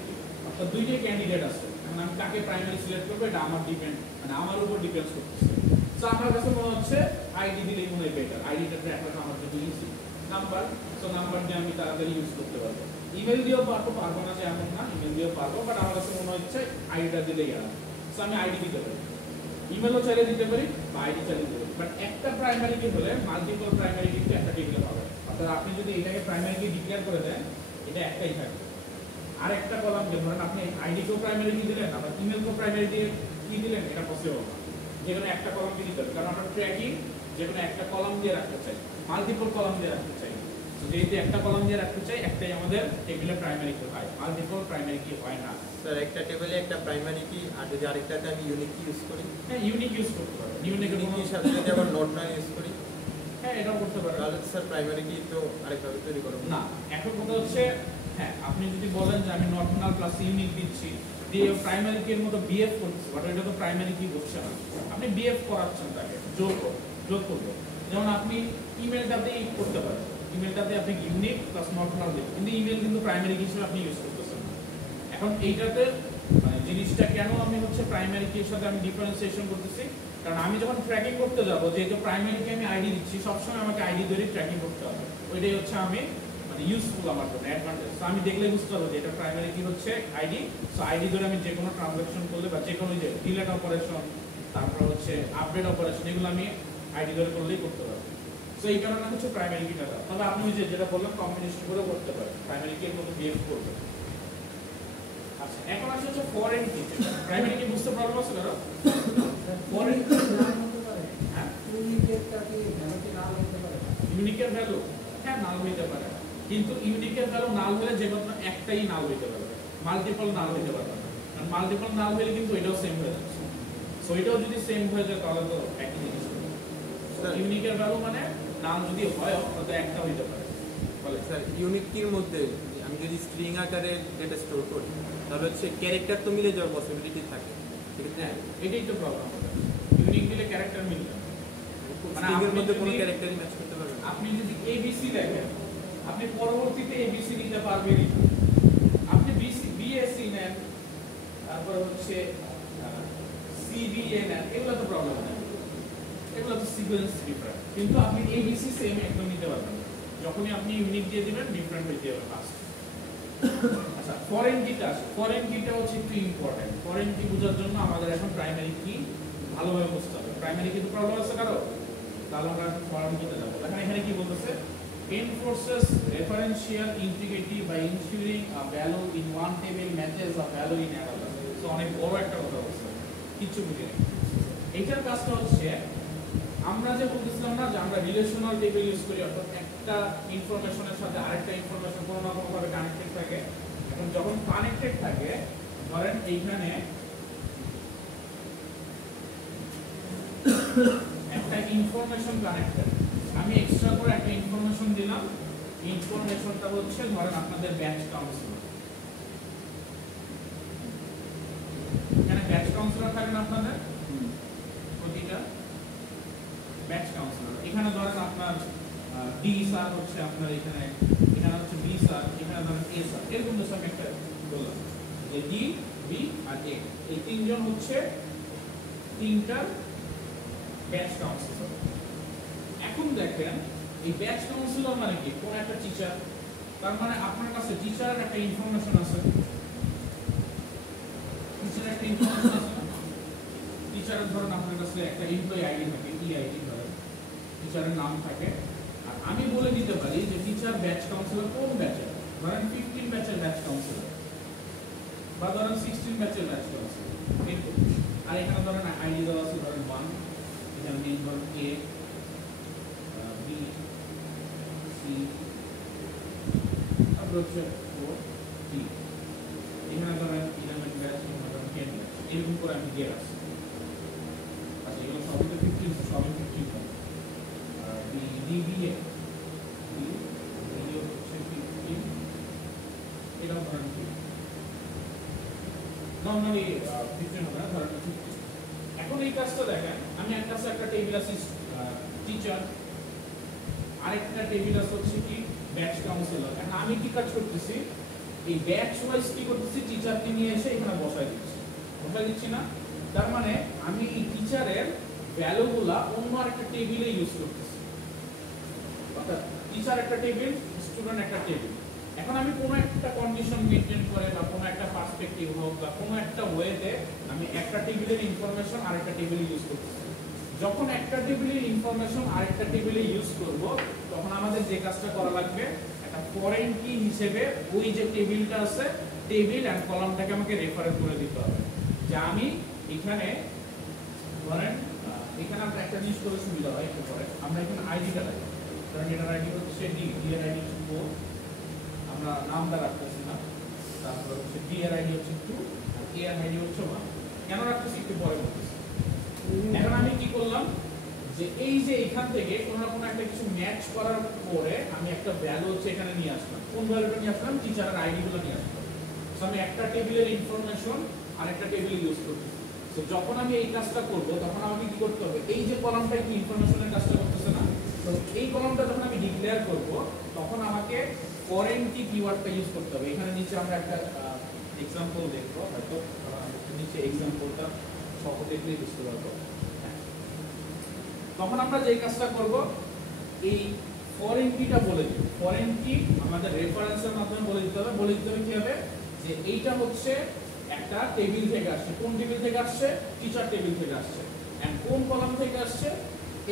অর্থাৎ দুইটাই ক্যান্ডিডেট আছে, এখন আমি কাকে প্রাইমারি সিলেক্ট করবো এটা আমার ডিপেন্ড, মানে আমার উপর ডিপেন্ড করতেছে। সো আমার কাছে মনে হচ্ছে আইডি দিলেই মনে হয় বেটার, আইডিটা ট্র্যাক রাখা আমার জন্য ইজি। নাম্বার, সো নাম্বার দিয়ে আমি তাড়াতাড়ি ইউজ করতে পারবো, ইমেল দিয়েও পারবো না যে এমন না, ইমেল দিয়েও পারবো, বাট আমার কাছে মনে হচ্ছে আইডিটা দিলেই আর, সো আমি আইডি দিতে পারি, ইমেলও চালিয়ে দিতে পারি বা আইডি চালিয়ে দিতে পারি। বাট একটা প্রাইমারি কি হলে মাল্টিপল প্রাইমারি কিন্তু একটা ডিক্লেয়ার হবে, অর্থাৎ আপনি যদি এটাকে প্রাইমারি কি ডিক্লেয়ার করে দেন এটা একটাই থাকবে। আর একটা কলাম দিয়ে ধরেন আপনি আইডি কেও প্রাইমারি কি দিলেন আবার ইমেল কেও প্রাইমারি দিয়ে কি দিলেন, এটা পসিবল না, যেখানে একটা কলাম দিয়ে দিতে হবে, কারণ আমরা ট্র্যাকিং যেখানে একটা কলাম দিয়ে রাখতে চাই, মাল্টিপল কলাম দিয়ে রাখতে চাই। যেহেতু একটা কলাম দিয়ে রাখতে চাই, একটাই আমাদের টেবিলে প্রাইমারি কি হয়, মাল্টিপল প্রাইমারি কি হয় না। স্যার একটা টেবিলে একটা প্রাইমারি কি আর যদি আরেকটাতে আমি ইউনিক কি ইউজ করি? হ্যাঁ ইউনিক ইউজ করতে পারো, ইউনিক ইউনিকের সাথে যদি আবার নট না ইউজ করি হ্যাঁ এটাও করতে পারো, তাহলে স্যার প্রাইমারি কি তো আরেকভাবে তৈরি করব না। এখন কথা হচ্ছে হ্যাঁ আপনি যদি বলেন যে আমি নট নাল প্লাস ইউনিক দিচ্ছি দিয়ে প্রাইমারি কি এর মতো বিএফ করতেছে, বাট এটা তো প্রাইমারি কি হচ্ছে না, আপনি বিএফ করাচ্ছেন তাকে, যোগ করবে। যেমন আপনি ইমেলটাতেই করতে পারেন, ইমেলটাতে আপনি ইউনিক প্লাস নট নাল দিবেন, কিন্তু ইমেল কিন্তু প্রাইমারি কি হিসেবে আপনি ইউজ করতেছেন না। এখন এইটাতে মানে জিনিসটা কেন আমি হচ্ছে প্রাইমারি কির সাথে আমি ডিফারেন্সিয়েশন করতেছি, কারণ আমি যখন ট্র্যাকিং করতে যাব যেহেতু প্রাইমারি কি আমি আইডি দিচ্ছি সবসময় আমাকে আইডি ধরে ট্র্যাকিং করতে হবে, ওইটাই হচ্ছে আমি মানে ইউজফুল আমার জন্য অ্যাডভান্টেজ। তো আমি দেখলে বুঝতে পারবো যে এটা প্রাইমারি কি হচ্ছে আইডি, সো আইডি ধরে আমি যে কোনো ট্রানজাকশন করলে বা যে কোনো যে ডিলেট অপারেশন তারপর হচ্ছে আপডেট অপারেশন এগুলো আমি আইডি ধরে করলেই করতে পারবো। সো এই কারণে হচ্ছে প্রাইমারি কিটা দাও, তবে আপনি ওই যে যেটা বললাম কম্বিনেশন করে করতে পারেন, প্রাইমারি কি এর মতো বিহেভ করবে। আচ্ছা এখন আসলে হচ্ছে ফরেন কি, প্রাইমারি কি বুঝতে পারবো আছে কারো ফরেন হ্যাঁ ইউনিকের ভ্যালু হ্যাঁ নাল হইতে পারে, কিন্তু ইউনিকের ভ্যালু নাল হলে যে কোনো একটাই নাল হইতে পারবে, মাল্টিপল নাল হইতে পারবে না, কারণ মাল্টিপল নাল হলে কিন্তু এটাও সেম হয়ে যাচ্ছে। সো এটাও যদি সেম হয়ে যায় তাহলে তো একই জিনিস হবে। স্যার ইউনিকের ভ্যালু মানে নাম যদি হয় হয়তো একটা হইতে পারে বলে স্যার ইউনিক কির মধ্যে আমি যদি স্ট্রিং আকারে ডেটা স্টোর করি তাহলে হচ্ছে ক্যারেক্টার তো মিলে যাওয়ার পসিবিলিটি থাকে সেক্ষেত্রে হ্যাঁ এটাই তো প্রবলেম ইউনিক দিলে ক্যারেক্টার মিলবে মানে স্ট্রিং এর আপনি মধ্যে কোনো যদি- ক্যারেক্টারই ম্যাচ করতে পারবেন না। আপনি যদি এবিসি দেখেন আপনি পরবর্তীতে এবিসি নিতে পারবেনই না। আপনি বিএসসি নেন তারপর হচ্ছে সিবিএ নেন এগুলো তো প্রবলেম নেই এগুলো তো সিকোয়েন্স ডিফারেন্ট কিন্তু আপনি এবিসি সেম একদম নিতে পারবেন না। যখনই আপনি ইউনিক দিয়ে দিবেন ডিফারেন্ট হয়ে যাবে ফার্স্ট। আচ্ছা ফরেন কিটা আছে ফরেন কিটা হচ্ছে একটু ইম্পর্টেন্ট ফরেন কি বোঝার জন্য আমাদের এখন প্রাইমারি কি ভালোভাবে বুঝতে হবে প্রাইমারি কিন্তু প্রবলেম আছে কারো তাহলে আমরা ফরেন কিতে যাবো এখন এখানে কি বলতেছে enforces referential integrity by ensuring a value in one table matches a value in another so অনেক বড় একটা কথা বলছে কিছু বুঝি না এটার কাজটা হচ্ছে আমরা যে বলতেছিলাম না যে আমরা রিলেশনাল টেবিল ইউজ করি অর্থাৎ একটা ইনফরমেশনের সাথে আরেকটা ইনফরমেশন কোনো না কোনো ভাবে কানেক্টেড থাকে এখন যখন কানেক্টেড থাকে ধরেন এইখানে একটা ইনফরমেশন কানেক্টেড আমি এক্সট্রা করে একটা ইনফরমেশন দিলাম ইনফরমেশনটা হচ্ছে ধরেন আপনাদের ব্যাচ কাউন্সিলর এখানে ব্যাচ কাউন্সিলর থাকেন আপনাদের প্রতিটা ব্যাচ কাউন্সিলর এখানে ধরেন আপনার ডি স্যার হচ্ছে আপনার এখানে এখানে হচ্ছে বি স্যার এখানে ধরেন এ স্যার এরকম তো আমি একটা বললাম যে ডি বি আর এ এই তিনজন হচ্ছে তিনটা ব্যাচ কাউন্সিলর এখন দেখেন এই ব্যাচ কাউন্সিলর মানে কি কোন একটা টিচার তার মানে আপনার কাছে টিচারের একটা ইনফরমেশন আছে টিচারের একটা ইনফরমেশন আছে টিচারের ধরুন আপনার কাছে একটা এমপ্লয়ি আইডি থাকে ইআইডি ধরেন টিচারের নাম থাকে আর আমি বলে দিতে পারি যে টিচার ব্যাচ কাউন্সিলর কোন ব্যাচের ধরেন 15 ব্যাচের ব্যাচ কাউন্সিলর বা ধরেন 16 ব্যাচের ব্যাচ কাউন্সিলর আর এখানে ধরেন আইডি দেওয়া আছে ধরেন 1 এখানে নেম ধরেন এ বি সি তারপর হচ্ছে 4 ডি এখানে ধরেন 11 ব্যাচ এখানে ধরেন 10 ব্যাচ এরকম করে আমি দিয়ে রাখছি আচ্ছা এগুলো সবই তো 15 সবই 15 আর ডিবিএ ডিবিএ হচ্ছে 15 এটা ধরেন নরমালি 15 হবে না ধরেন 15 এখন এই কাজটা দেখেন আমি একটা টেবিল আছে টিচার আরেকটা টেবিল আছে হচ্ছে কি ব্যাচ কাউন্সিলর এখন আমি কি কাজ করতেছি এই ব্যাচ ওয়াইজ কি করতেছি টিচারকে নিয়ে এসে এখানে বসাই দিচ্ছি না তার মানে আমি এই টিচারের ভ্যালুগুলা অন্য একটা টেবিলে ইউজ করতেছি অর্থাৎ টিচার একটা টেবিল স্টুডেন্ট একটা টেবিল এখন আমি কোনো একটা কন্ডিশন মেইনটেইন করে বা কোনো একটা পার্সপেক্টিভ হোক বা কোনো একটা ওয়েতে আমি একটা টেবিলের ইনফরমেশন আরেকটা টেবিলে ইউজ করতেছি যখন একটা টেবিলের ইনফরমেশন আরেকটা টেবিলে ইউজ করব তখন আমাদের যে কাজটা করা লাগবে একটা ফরেন কি হিসেবে ওই যে টেবিলটা আছে টেবিল এন্ড কলামটাকে আমাকে রেফার করে দিতে হবে যে আমি এখানে ধরেন এখানে আমরা একটা জিনিস করে সুবিধা হয় একটু পরে আমরা এখানে আইডিটা রাখি ধরেন এটার আইডি হচ্ছে ডি এর আইডি হচ্ছে 4 আমরা নামটা রাখতেছি না তারপর হচ্ছে ডি এর আইডি হচ্ছে 2 আর এ এর আইডি হচ্ছে 1 কেন রাখতেছি একটু পরে বলতেছি এখন আমি কি করলাম যে এই যে এখান থেকে কোনো না কোনো একটা কিছু ম্যাচ করার পরে আমি একটা ভ্যালু হচ্ছে এখানে নিয়ে আসলাম কোন ভ্যালুটা নিয়ে আসলাম টিচারের আইডি গুলো নিয়ে আসলাম সো আমি একটা টেবিলের ইনফরমেশন আরেকটা টেবিল ইউজ করতেছি সো যখন আমি এই কাজটা করব তখন আমাকে কি করতে হবে এই যে কলামটা কি ইনফরমেশনের কাজটা করতেছে না তো এই কলামটা যখন আমি ডিক্লেয়ার করব তখন আমাকে ফরেন কি কিওয়ার্ডটা ইউজ করতে হবে এখানে নিচে আমরা একটা এক্সাম্পল দেখব হয়তো নিচে এক্সাম্পলটা সহ দেখলেই বুঝতে পারবো তখন আমরা যে কাজটা করব এই ফরেন কিটা বলে দিই ফরেন কি আমাদের রেফারেন্সের মাধ্যমে বলে দিতে হবে কি হবে যে এইটা হচ্ছে একটা টেবিল থেকে আসছে কোন টেবিল থেকে আসছে টিচার টেবিল থেকে আসছে এন্ড কোন কলাম থেকে আসছে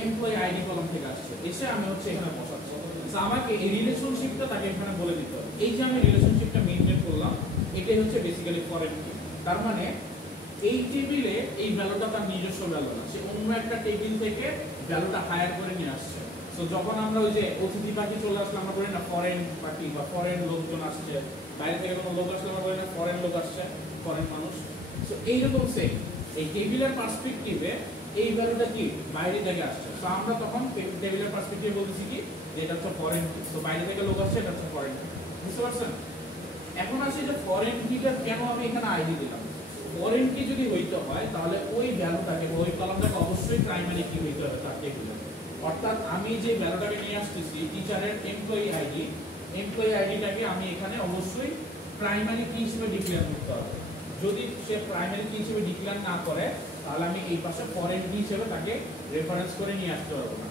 এমপ্লয়ি আইডি কলাম থেকে আসছে এসে আমি হচ্ছে এখানে বসাচ্ছি সো আমাকে এই রিলেশনশিপটা তাকে এখানে বলে দিতে হবে এই যে আমি রিলেশনশিপটা মেইনটেইন করলাম এটাই হচ্ছে বেসিক্যালি ফরেন কি তার মানে এই টেবিলে এই ভ্যালুটা তার নিজস্ব ভ্যালু না সে অন্য একটা টেবিল থেকে ভ্যালুটা হায়ার করে নিয়ে আসছে সো যখন আমরা ওই যে অতিথি পাখি চলে আসলে আমরা বলি না ফরেন পাখি বা ফরেন লোকজন আসছে বাইরে থেকে কোনো লোক আসলে আমরা বলি না ফরেন লোক আসছে ফরেন মানুষ সো এইরকম সেম এই টেবিলের পার্সপেক্টিভে এই ভ্যালুটা কি বাইরে থেকে আসছে। তো আমরা তখন টেবিলের পার্সপেক্টিভে বলতেছি কি যে এটা হচ্ছে ফরেন কি। তো বাইরে থেকে লোক আসছে, এটা হচ্ছে ফরেন কি। বুঝতে পারছেন? এখন আসি যে ফরেন কিটা কেন আমি এখানে আইডি দিলাম। ফরেন কি যদি হইতে হয় তাহলে ওই ভ্যালুটাকে ওই কলামটাকে অবশ্যই প্রাইমারি কি হইতে হবে তার টেবিলে। অর্থাৎ আমি যে ভ্যালুটাকে নিয়ে আসতেছি টিচারের এমপ্লয়ি আইডিটাকে আমি এখানে অবশ্যই প্রাইমারি কি হিসেবে ডিক্লেয়ার করতে হবে। যদি সে প্রাইমারি কি হিসেবে ডিক্লেয়ার না করে তাহলে আমি এই পাশে ফরেন কি হিসেবে তাকে রেফারেন্স করে নিয়ে আসতে পারবো না।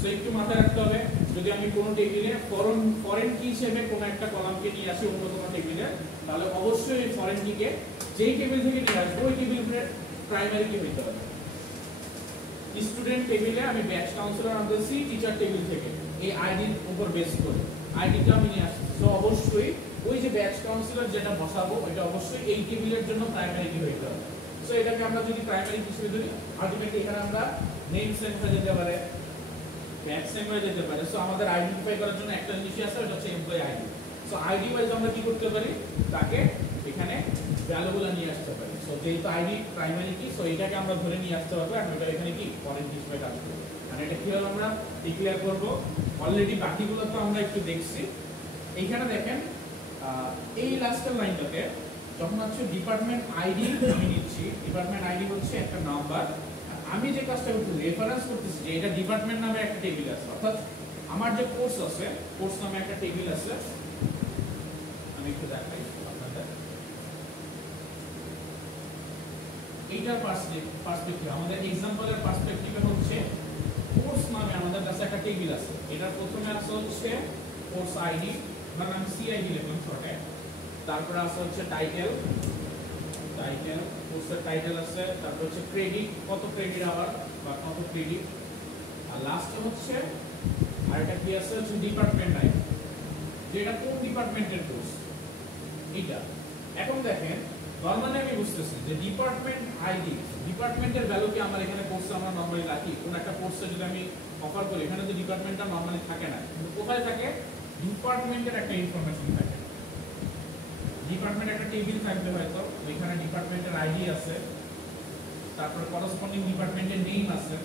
সো একটু মাথায় রাখতে হবে, যদি আমি কোনো টেবিলে ফরেন কি হিসেবে কোনো একটা কলামকে নিয়ে আসি অন্য কোনো টেবিলে, তাহলে অবশ্যই এই ফরেন কিকে যেই টেবিল থেকে নিয়ে আসবো ওই টেবিলের প্রাইমারি কি হইতে হবে। স্টুডেন্ট টেবিলে আমি ব্যাচ কাউন্সিলর আনতেছি টিচার টেবিল থেকে, এই আইডির উপর বেস করে আইডিটা আমি নিয়ে আসছি। সো অবশ্যই ওই যে ব্যাচ কাউন্সিলর যেটা বসাবো ওইটা অবশ্যই এই টেবিলের জন্য প্রাইমারি কি হইতে হবে। সো এটাকে আমরা যদি প্রাইমারি কি হিসেবে ধরি, আলটিমেটলি এখানে আমরা নেম সেম হয়ে যেতে পারে, ব্যাচ সেম হয়ে যেতে পারে। সো আমাদের আইডেন্টিফাই করার জন্য একটা জিনিসই আছে, ওটা হচ্ছে employee ID. So ID wise আমরা কি করতে পারি, তাকে এখানে ভ্যালুগুলো নিয়ে আসতে পারি। সো যেহেতু আইডি প্রাইমারি কি, সো এটাকে আমরা ধরে নিয়ে আসতে পারবো, আর এটা এখানে কি ফরেন কি হিসেবে কাজ করবে। মানে এটা কিভাবে আমরা ডিক্লেয়ার করব, অলরেডি বাকিগুলো তো আমরা একটু দেখছি। এইখানে দেখেন এই লাস্টের লাইনটাতে যখন হচ্ছে ডিপার্টমেন্ট আইডি আমি নিচ্ছি, ডিপার্টমেন্ট আইডি হচ্ছে একটা নাম্বার, আমি যে কাজটা করতেছি রেফারেন্স করতেছি যে এটা ডিপার্টমেন্ট নামে একটা টেবিল আছে। অর্থাৎ আমার যে কোর্স আছে, কোর্স নামে একটা টেবিল আছে, আমি একটু দেখাই আপনাদের। এইটার পার্সপেক্টিভ, আমাদের এক্সাম্পলের পার্সপেক্টিভে হচ্ছে কোর্স নামে আমাদের কাছে একটা টেবিল আছে। এটার প্রথমে আছে হচ্ছে কোর্স আইডি, মানে আমি সিআইডি লিখলাম শর্টে। তারপরে আছে হচ্ছে টাইটেল, কোর্সের টাইটেল আছে। তারপর হচ্ছে ক্রেডিট, কত ক্রেডিট আওয়ার বা কত ক্রেডিট। আর লাস্টে হচ্ছে আরেকটা কি আছে হচ্ছে ডিপার্টমেন্ট আইডি, যেটা কোন ডিপার্টমেন্টের কোর্স এটা। এখন দেখেন নরমালি আমি বুঝতেছি যে ডিপার্টমেন্ট আইডি, ডিপার্টমেন্টের ভ্যালু কি আমার এখানে কোর্সে আমরা নরমালি রাখি। কোন একটা কোর্সে যদি আমি অফার করি, এখানে তো ডিপার্টমেন্টটা নরমালি থাকে না, কিন্তু কোথায় থাকে, ডিপার্টমেন্টের একটা ইনফরমেশন থাকে। ডিপার্টমেন্ট একটা টেবিল থাকবে হয়তো, ওইখানে ডিপার্টমেন্টের আইডি আছে, তারপর করসপন্ডিং ডিপার্টমেন্টের নেম আছে।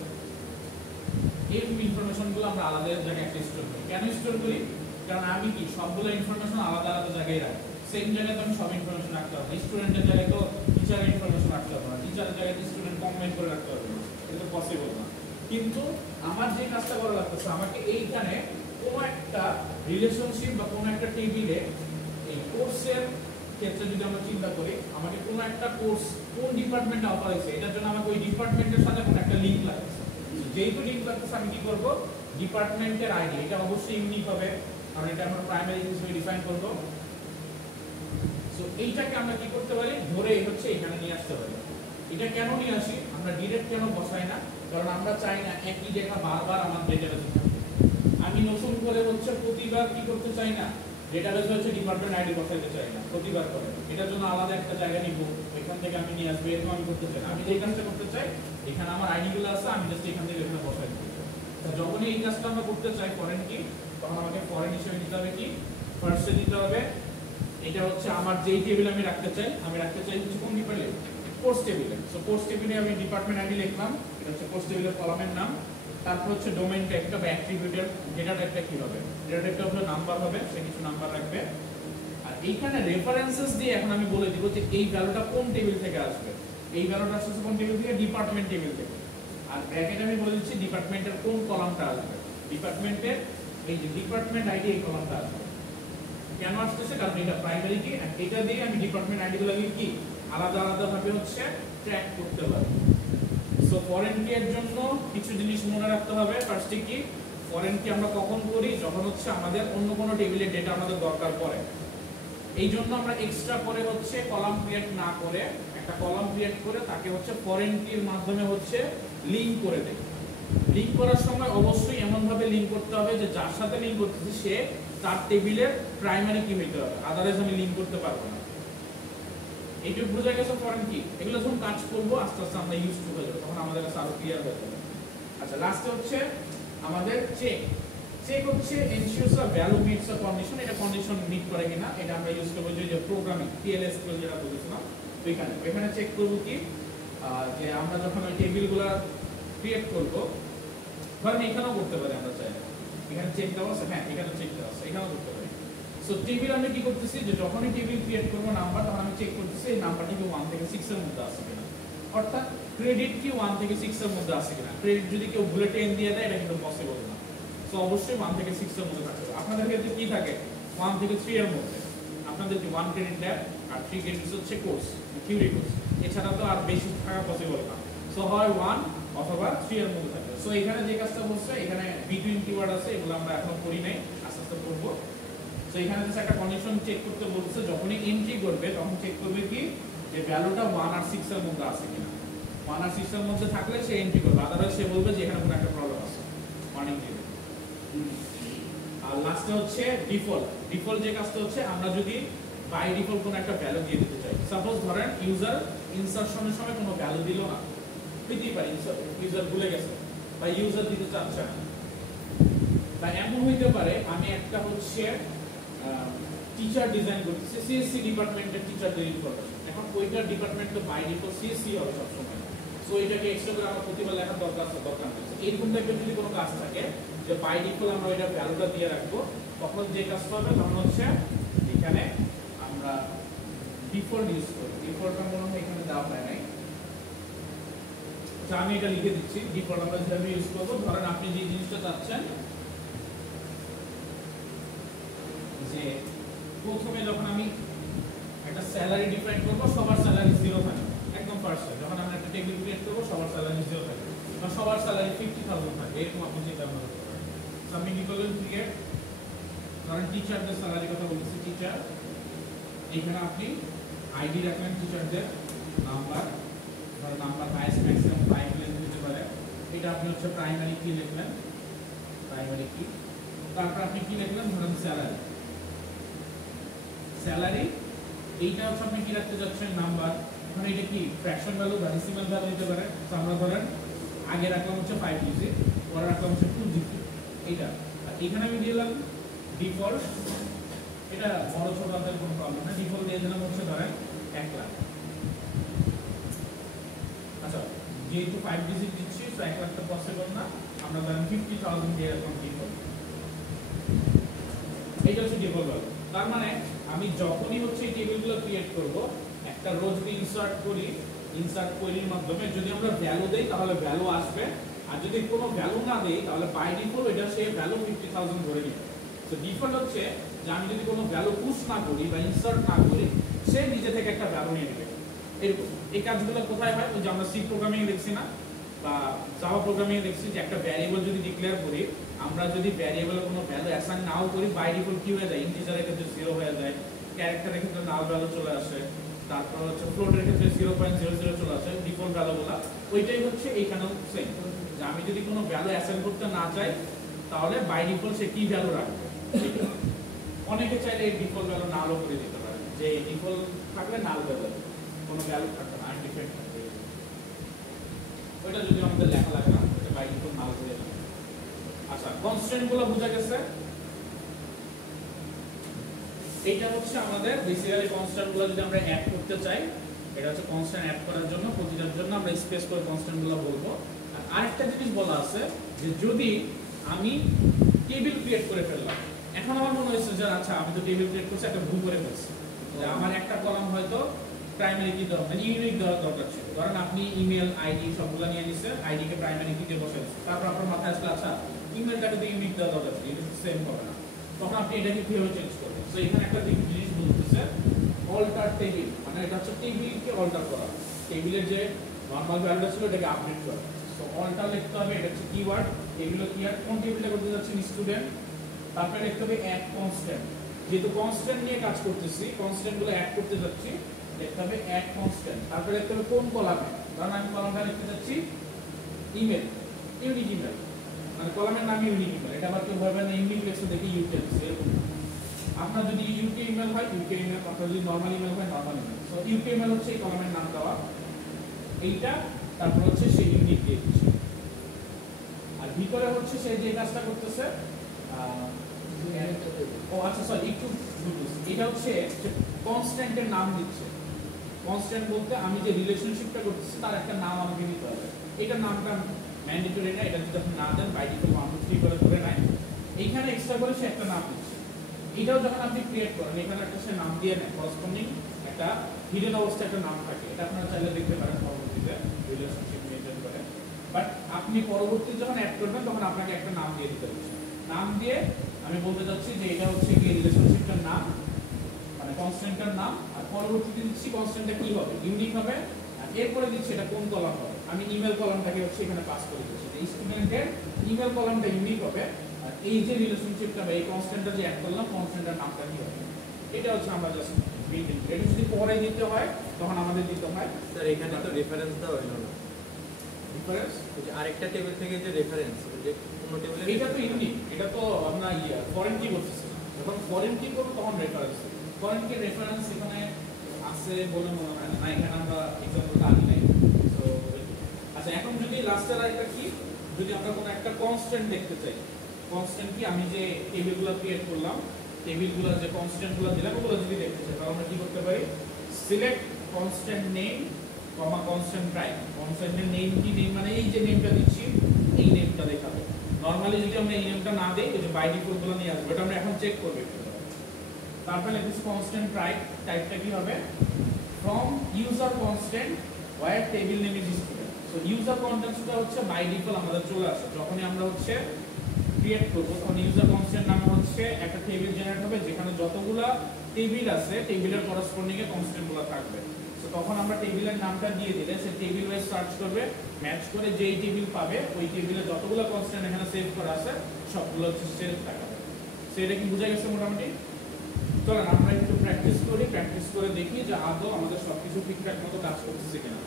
এই ইনফরমেশনগুলো আমরা আলাদা জায়গায় একটা স্টোর করি। কেন স্টোর করি? কারণ আমি কি সবগুলো ইনফরমেশন আলাদা আলাদা জায়গায় রাখি। সেম জায়গায় তো আমি সব ইনফরমেশন রাখতে পারবো। স্টুডেন্টের জায়গায় তো টিচারের ইনফরমেশন রাখতে পারবো না, টিচারের জায়গায় স্টুডেন্ট কম্বাইন করে রাখতে পারবো না, এটা পসিবল না। কিন্তু আমার যে কাজটা করা লাগতেছে, আমাকে এইখানে কোনো একটা রিলেশনশিপ বা কোনো একটা টেবিলে এই কোর্সের ক্ষেত্রে যদি আমরা চিন্তা করি, আমাকে কোনো একটা কোর্স কোন ডিপার্টমেন্টে অফার হয়েছে, এটার জন্য আমাকে ওই ডিপার্টমেন্টের সাথে কোনো একটা লিঙ্ক লাগছে। যেহেতু লিঙ্ক লাগতেছে, আমি কি করবো, ডিপার্টমেন্টের আইডি, এটা অবশ্যই ইউনিক হবে, কারণ এটা আমরা প্রাইমারি হিসেবে ডিফাইন করবো। সো এইটাকে আমরা কি করতে পারি, ধরে হচ্ছে এখানে নিয়ে আসতে পারি। এটা কেন নিয়ে আসি, আমরা ডিরেক্ট কেন বসাই না, কারণ আমরা চাই না একই জায়গা বারবার আমার ডেটাবেসে থাকে। আমি নতুন করে হচ্ছে প্রতিবার কি করতে চাই না, ডেটাবেসে হচ্ছে ডিপার্টমেন্ট আইডি বসাইতে চাই না প্রতিবার করে। এটার জন্য আলাদা একটা জায়গা নিব, এখান থেকে আমি নিয়ে আসবো, এরকম আমি করতে চাই না। আমি যে কাজটা করতে চাই, এখানে আমার আইডিগুলো আছে, আমি জাস্ট এখান থেকে এখানে বসাই দিতে চাই। যখনই এই কাজটা আমরা করতে চাই ফরেন কি, তখন আমাকে ফরেন হিসেবে নিতে হবে কি, ফার্স্টে দিতে হবে এটা হচ্ছে আমার যেই টেবিল আমি রাখতে চাই হচ্ছে কোন টেবিলে, কোর্স টেবিলে। সো কোর্স টেবিলে আমি ডিপার্টমেন্ট আইডি লিখলাম, এটা হচ্ছে কোর্স টেবিলের কলামের নাম। তারপর হচ্ছে ডোমেইন টাইপটা বা অ্যাট্রিবিউটের ডেটা টাইপটা কি হবে, ডেটা টাইপটা হলো নাম্বার হবে, সে কিছু নাম্বার রাখবে। আর এইখানে রেফারেন্সেস দিয়ে এখন আমি বলে দিব যে এই ভ্যালুটা কোন টেবিল থেকে আসবে। এই ভ্যালুটা আসছে কোন টেবিল থেকে, ডিপার্টমেন্ট টেবিল থেকে। আর ব্র্যাকেটে আমি বলে দিচ্ছি ডিপার্টমেন্টের কোন কলামটা আসবে, ডিপার্টমেন্টের এই যে ডিপার্টমেন্ট আইডি এই কলামটা আসবে। কেন আসতেছে, কারণ এটা প্রাইমারি কি, এটা দিয়ে আমি ডিপার্টমেন্ট আইডিগুলো কি আলাদা আলাদা ভাবে হচ্ছে ট্র্যাক করতে পারবো। সো ফরেন কি এর জন্য কিছু জিনিস মনে রাখতে হবে। ফার্স্টে কি, ফরেন কি আমরা কখন করি, যখন হচ্ছে আমাদের অন্য কোনো টেবিলের ডেটা আমাদের দরকার পড়ে। এই জন্য আমরা এক্সট্রা করে হচ্ছে কলাম ক্রিয়েট না করে একটা কলাম ক্রিয়েট করে তাকে হচ্ছে ফরেন কির মাধ্যমে হচ্ছে লিংক করে দেই। লিংক করার সময় অবশ্যই এমন ভাবে লিংক করতে হবে যে যার সাথে লিংক করতেছি সে তার টেবিলের প্রাইমারি কি হইতে হবে, আদারওয়াইজ আমি লিংক করতে পারবো না। এইটুকু বোঝা গেছে ফরেন কি। এগুলো যখন কাজ করবো আস্তে আস্তে আমরা ইউজ টু হয়ে যাবো, তখন আমাদের কাছে আরো ক্লিয়ার হয়ে যাবে। আচ্ছা, লাস্টে হচ্ছে আমাদের চেক হচ্ছে এনশিওরস আ ভ্যালু মিটস আ কন্ডিশন। এটা কন্ডিশন মিট করে কিনা এটা আমরা ইউজ করবো যে প্রোগ্রামিং PLSQL যেটা বলেছিলাম ওইখানে চেক করবো কি যে আমরা যখন ওই টেবিলগুলো ক্রিয়েট করব, ধরেন এখানেও করতে পারি আমরা চাইলে, এখানে চেক দেওয়া আছে, হ্যাঁ এখানে চেক দেওয়া আছে, এখানেও করতে পারি। সো টেবিল আমি কি করতেছি, যে যখনই টেবিল ক্রিয়েট করবো নাম্বার, তখন আমি চেক করতেছি এই নাম্বারটা কি 1 থেকে 6 এর মধ্যে আছে কিনা, অর্থাৎ ক্রেডিট কি 1 থেকে 6 এর মধ্যে আছে কিনা। ক্রেডিট যদি কেউ ভুলে 10 দিয়ে দেয়, এটা কিন্তু পসিবল না। সো অবশ্যই 1 থেকে 6 এর মধ্যে থাকতে হবে। আপনাদের ক্ষেত্রে কি থাকে, 1 থেকে 3 এর মধ্যে। আপনাদের কি 1 ক্রেডিট ল্যাব আর 3 ক্রেডিট হচ্ছে কোর্স, থিওরি কোর্স, এছাড়া তো আর বেশি থাকা পসিবল না। সো হয় 1 অথবা 3 এর মধ্যে থাকবে। সো এখানে যে কাজটা হচ্ছে, এখানে বিটুইন কিওয়ার্ড আছে, এগুলো আমরা এখনো করি নাই, আস্তে আস্তে করবো। সো এখানে just একটা কন্ডিশন চেক করতে বলছে, যখনই এন্ট্রি করবে তখন চেক করবে কি যে ভ্যালুটা 1 আর 6 এর মধ্যে আছে কিনা। 1 আর 6 এর মধ্যে থাকলে সে এন্ট্রি করবে, আদারওয়াইজ সে বলবে যে এখানে কোনো একটা প্রবলেম আছে, ওয়ার্নিং দিবে। আর লাস্টে হচ্ছে ডিফল্ট। ডিফল্ট যে কাজটা হচ্ছে, আমরা যদি বাই ডিফল্ট কোনো একটা ভ্যালু দিয়ে দিতে চাই, সাপোজ ধরেন ইউজার ইনসারশনের সময় কোনো ভ্যালু দিল না, দিতেই পারি, ইউজার ভুলে গেছে বা ইউজার দিতে চাচ্ছে না, বা এমন হইতে পারে আমি একটা হচ্ছে টিচার ডিজাইন করতেছি, সিএসসি ডিপার্টমেন্টের টিচার ডিলিট করতে, এখন ওইটার ডিপার্টমেন্ট তো বাই ডিফল্ট সিএসসি হবে সবসময়। সো এটাকে এক্সট্রা করে আমার প্রতিবার লেখার দরকার নেই। এইরকম টাইপের যদি কোনো কাজ থাকে যে বাই ডিফল্ট আমরা ওইটা ভ্যালুটা দিয়ে রাখবো, তখন যে কাজটা হবে তখন হচ্ছে এখানে আমরা ডিফল্ট ইউজ করি। ডিফল্টটা মনে হয় এখানে দেওয়া হয় নাই, আমি এটা লিখে দিচ্ছি। ডিফল্ট আমরা যেভাবে ইউজ করবো, ধরেন আপনি যে জিনিসটা চাচ্ছেন যে প্রথমে যখন আমি একটা স্যালারি ডিফাইন করবো, সবার স্যালারি 0 থাকবে একদম ফার্স্টে। যখন আমরা একটা টেবিল ক্রিয়েট করবো, সবার স্যালারি 0 থাকবে বা সবার স্যালারি 50,000 থাকবে, এরকম আপনি চিন্তা ভাবনা করতে পারেন। সো আমি কি করলাম, ক্রিয়েট, ধরেন টিচারদের স্যালারি কথা বলতেছি, টিচার, এখানে আপনি আইডি রাখলেন টিচারদের, নাম্বার, ধরেন নাম্বার হাইয়েস্ট ম্যাক্সিমাম 5 লেন্থ দিতে পারে। এটা আপনি হচ্ছে প্রাইমারি কি লিখলেন, প্রাইমারি কি, তারপর আপনি কি লিখলেন, ধরেন স্যালারি, স্যালারি, এইটা হচ্ছে আপনি কি রাখতে যাচ্ছেন, নাম্বার, মানে এটা কি ফ্র্যাকশন ভ্যালু বা ডেসিমাল ভ্যালু হতে পারে। তো আমরা ধরেন আগে রাখলাম হচ্ছে 5 ডিজিট, পরে রাখলাম হচ্ছে 2 ডিজিট, এইটা। আর এখানে আমি দিলাম ডিফল্ট, এটা বড় ছোট আমাদের কোনো প্রবলেম না, ডিফল্ট দিয়ে দিলাম হচ্ছে ধরেন 1 লাখ। আচ্ছা, যেহেতু 5 ডিজিট দিচ্ছি, তো 1 লাখ তো পসিবল না, আমরা ধরেন 50,000 দিয়ে রাখলাম ডিফল্ট। এইটা হচ্ছে ডিফল্ট ভ্যালু। তার মানে আমি যখনই হচ্ছে এই টেবিলগুলো ক্রিয়েট করব, একটা রো যদি ইনসার্ট করি, ইনসার্ট কোয়েরির মাধ্যমে যদি আমরা ভ্যালু দেই তাহলে ভ্যালু আসবে, আর যদি কোনো ভ্যালু না দেই তাহলে বাই ডিফল্ট এটা সে ভ্যালু 50,000 ধরে নিবে। তো ডিফল্ট হচ্ছে যে আমি যদি কোনো ভ্যালু পুশ না করি বা ইনসার্ট না করি, সে নিজে থেকে একটা ভ্যালু নিয়ে নেবে। এরকম এই কাজগুলো কোথায় হয়, ওই যে আমরা সি প্রোগ্রামিং দেখছি না বা জাভা প্রোগ্রামিং দেখছি, যে একটা ভ্যারিয়েবল যদি ডিক্লেয়ার করি, আমরা যদি ভ্যারিয়েবলে কোনো ভ্যালু অ্যাসাইন নাও করি, বাই ডিফল্ট কি হয়ে যায়, ইন্টিজারের ক্ষেত্রে 0 হয়ে যায়, ক্যারেক্টারের ক্ষেত্রে নাল ভ্যালু চলে আসে, তারপর হচ্ছে ফ্লোটের ক্ষেত্রে 0.00 চলে আসে ডিফল্ট ভ্যালুগুলো। ওইটাই হচ্ছে এইখানেও সেম, যে আমি যদি কোনো ভ্যালু অ্যাসাইন করতে না চাই, তাহলে বাই ডিফল্ট সে কি ভ্যালু রাখবে। অনেকে চাইলে এই ডিফল্ট ভ্যালু নালও করে দিতে পারে, যে ডিফল্ট থাকলে নাল ভ্যালু, কোনো ভ্যালু থাকবে না, আনডিফাইন্ড থাকবে। ওইটা যদি আমাদের লেখা লাগে না, ওটা বাই ডিফল্ট নাল করে দেবে। আচ্ছা, কনস্ট্যান্ট গুলো বোঝা গেছে। এইটা হচ্ছে আমাদের বেসিক্যালি কনস্ট্যান্ট গুলো যদি আমরা অ্যাড করতে চাই, এটা হচ্ছে কনস্ট্যান্ট অ্যাড করার জন্য, প্রতিটার জন্য আমরা স্পেস করে কনস্ট্যান্ট গুলো বলবো। আর আরেকটা জিনিস বলা আছে যে যদি আমি টেবিল ক্রিয়েট করে ফেললাম, এখন আমার মনে হচ্ছে যে আচ্ছা আমি তো টেবিল ক্রিয়েট করছি, একটা ভুল করে ফেলছি, যে আমার একটা কলাম হয়তো প্রাইমারি কি দেওয়া, মানে ইউনিক দেওয়ার দরকার ছিল। ধরেন আপনি ইমেল আইডি সবগুলো নিয়ে নিচ্ছেন, আইডি কে প্রাইমারি কি দিয়ে বসেছেন, তারপর আপনার মাথায় আসলে আচ্ছা ইমেলটাকে তো ইউনিক দেওয়া দরকার ছিল, এটা সেম হবে না, তখন আপনি এটাকে কিভাবে চেঞ্জ করবেন। তো এখানে একটা জিনিস বলতেছে অল্টার টেবিল, মানে এটা হচ্ছে টেবিলকে অল্টার করা, টেবিলের যে নরমাল ভ্যালুটা ছিল এটাকে আপডেট করা। সো অল্টার লিখতে হবে, এটা হচ্ছে কিওয়ার্ড, টেবিলও কি আর কোন টেবিলটা করতে যাচ্ছেন স্টুডেন্ট, তারপরে লিখতে হবে অ্যাড কনস্ট্যান্ট, যেহেতু কনস্ট্যান্ট নিয়ে কাজ করতেছি, কনস্ট্যান্ট গুলো অ্যাড করতে যাচ্ছি, লিখতে হবে অ্যাড কনস্ট্যান্ট, তারপরে লিখতে হবে কোন কলামে, কারণ আমি কলামটা লিখতে যাচ্ছি ইমেল, ইউনিক ইমেল, মানে কলামের নাম ইউনিক ইমেল। এটা আবার কেউ ভাবেন না ইউনিক লেখছে দেখে ইউটেন্স, এরকম না। আপনার যদি ইউকে ইমেল হয় ইউকে ইমেল, আপনার যদি নরমাল ইমেল হয় normal email. So UK email হচ্ছে এই কলামের নাম দেওয়া, এইটা, তারপর হচ্ছে সেই ইউনিক দিয়ে দিচ্ছে। আর ভিতরে হচ্ছে সে যে কাজটা করতেছে, ও আচ্ছা সরি একটু, এটা হচ্ছে কনস্ট্যান্টের নাম দিচ্ছে, কনস্ট্যান্ট বলতে আমি যে রিলেশনশিপটা করতেছি তার একটা নাম আমাকে দিতে হবে। এটার নামটা ম্যান্ডেটরি না, এটা যদি আপনি না দেন বাই ডিফল্ট 1 2 3 করে ধরে নেয়, এইখানে এক্সট্রা করে সে একটা নাম দিচ্ছে। এটাও যখন আপনি ক্রিয়েট করেন এখানে একটা সে নাম দিয়ে নেয়, করসপন্ডিং একটা হিডেন অবস্থায় একটা নাম থাকে, এটা আপনারা চাইলে দেখতে পারেন পরবর্তীতে রিলেশনশিপ মেনটেন করে। বাট আপনি পরবর্তীতে যখন অ্যাড করবেন তখন আপনাকে একটা নাম দিয়ে দিতে হচ্ছে। নাম দিয়ে আমি বলতে চাচ্ছি যে এটা হচ্ছে কি রিলেশনশিপটার নাম, মানে কনস্ট্যান্টটার নাম, আর পরবর্তীতে দিচ্ছি কনস্ট্যান্টটা কি হবে, ইউনিক হবে, আর এরপরে দিচ্ছি এটা কোন কলাম হবে। আমি ইমেল কলামটাকে হচ্ছে এখানে পাস করে দিচ্ছি, এই স্টুডেন্টের ইমেল কলামটা ইউনিক হবে, আর এই যে রিলেশনশিপটা বা এই কনস্ট্যান্টটা যে অ্যাড করলাম কনস্ট্যান্টের নামটা কি হবে, এটা হচ্ছে আমরা জাস্ট বিল্ডিং। এটা যদি পরে দিতে হয় তখন আমাদের দিতে হয়। স্যার এখানে তো রেফারেন্স দেওয়া হলো না, ডিফারেন্স ওই যে আরেকটা টেবিল থেকে যে রেফারেন্স, যে কোনো টেবিলে এটা তো ইউনিক, এটা তো আপনার ফরেন কি করতেছে, যখন ফরেন কি করবো তখন রেফারেন্স, ফরেন কি রেফারেন্স এখানে আছে বলে মনে হয় না, এখানে আমরা এক্সাম্পলটা আনি নাই। তো আচ্ছা, এখন যদি লাস্টের আরেকটা কি, যদি আমরা কোনো একটা কনস্ট্যান্ট দেখতে চাই, কনস্ট্যান্ট কি আমি যে টেবিলগুলো ক্রিয়েট করলাম, টেবিলগুলো যে কনস্ট্যান্টগুলো দিলাম ওগুলো যদি দেখতে চাই তাহলে আমরা কি করতে পারি, সিলেক্ট কনস্ট্যান্ট নেম কমা কনস্ট্যান্ট টাইপ। কনস্ট্যান্টের নেম কি, নেম মানে এই যে নেমটা দিচ্ছি এই নেমটা দেখাবে। নরমালি যদি আমরা এই নেমটা না দেই, ওই যে বাই ডিফল্ট গুলো নিয়ে আসবে, এটা আমরা এখন চেক করব। তারপরে লিখছি কনস্ট্যান্ট টাইপ, টাইপটা কি হবে, from user constant where table name is student. So user কনস্ট্যান্টটা হচ্ছে বাই ডিফল্ট আমাদের চলে আসে, যখনই আমরা হচ্ছে ক্রিয়েট করব তখন ইউজার কনস্ট্যান্ট নামে হচ্ছে একটা টেবিল জেনারেট হবে যেখানে যতগুলা টেবিল আছে টেবিলের করসপন্ডিং এ কনস্ট্যান্টগুলো থাকবে। তো তখন আমরা টেবিলের নামটা দিয়ে দিলে সে টেবিল ওয়াইজ সার্চ করবে, ম্যাচ করে যেই টেবিল পাবে ওই টেবিলে যতগুলো কনস্ট্যান্ট এখানে সেভ করা আছে সবগুলো হচ্ছে সেভ থাকবে। সো এটা কি বোঝা গেছে মোটামুটি? চলেন আমরা একটু প্র্যাকটিস করি, প্র্যাকটিস করে দেখি যে আদৌ আমাদের সবকিছু ঠিকঠাক মতো কাজ করতেছে কিনা।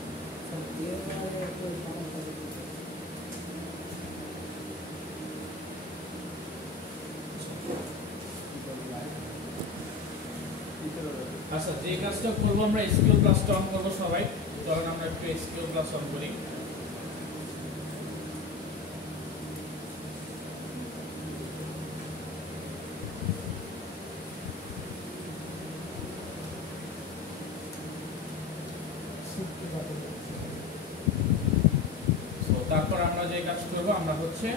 আচ্ছা, যে কাজটা করবো আমরা এসকিউ প্লাসটা অন করবো সবাই। চলেন আমরা একটু এসকিউ প্লাস অন করি। তারপর আমরা যে কাজ করবো আমরা হচ্ছে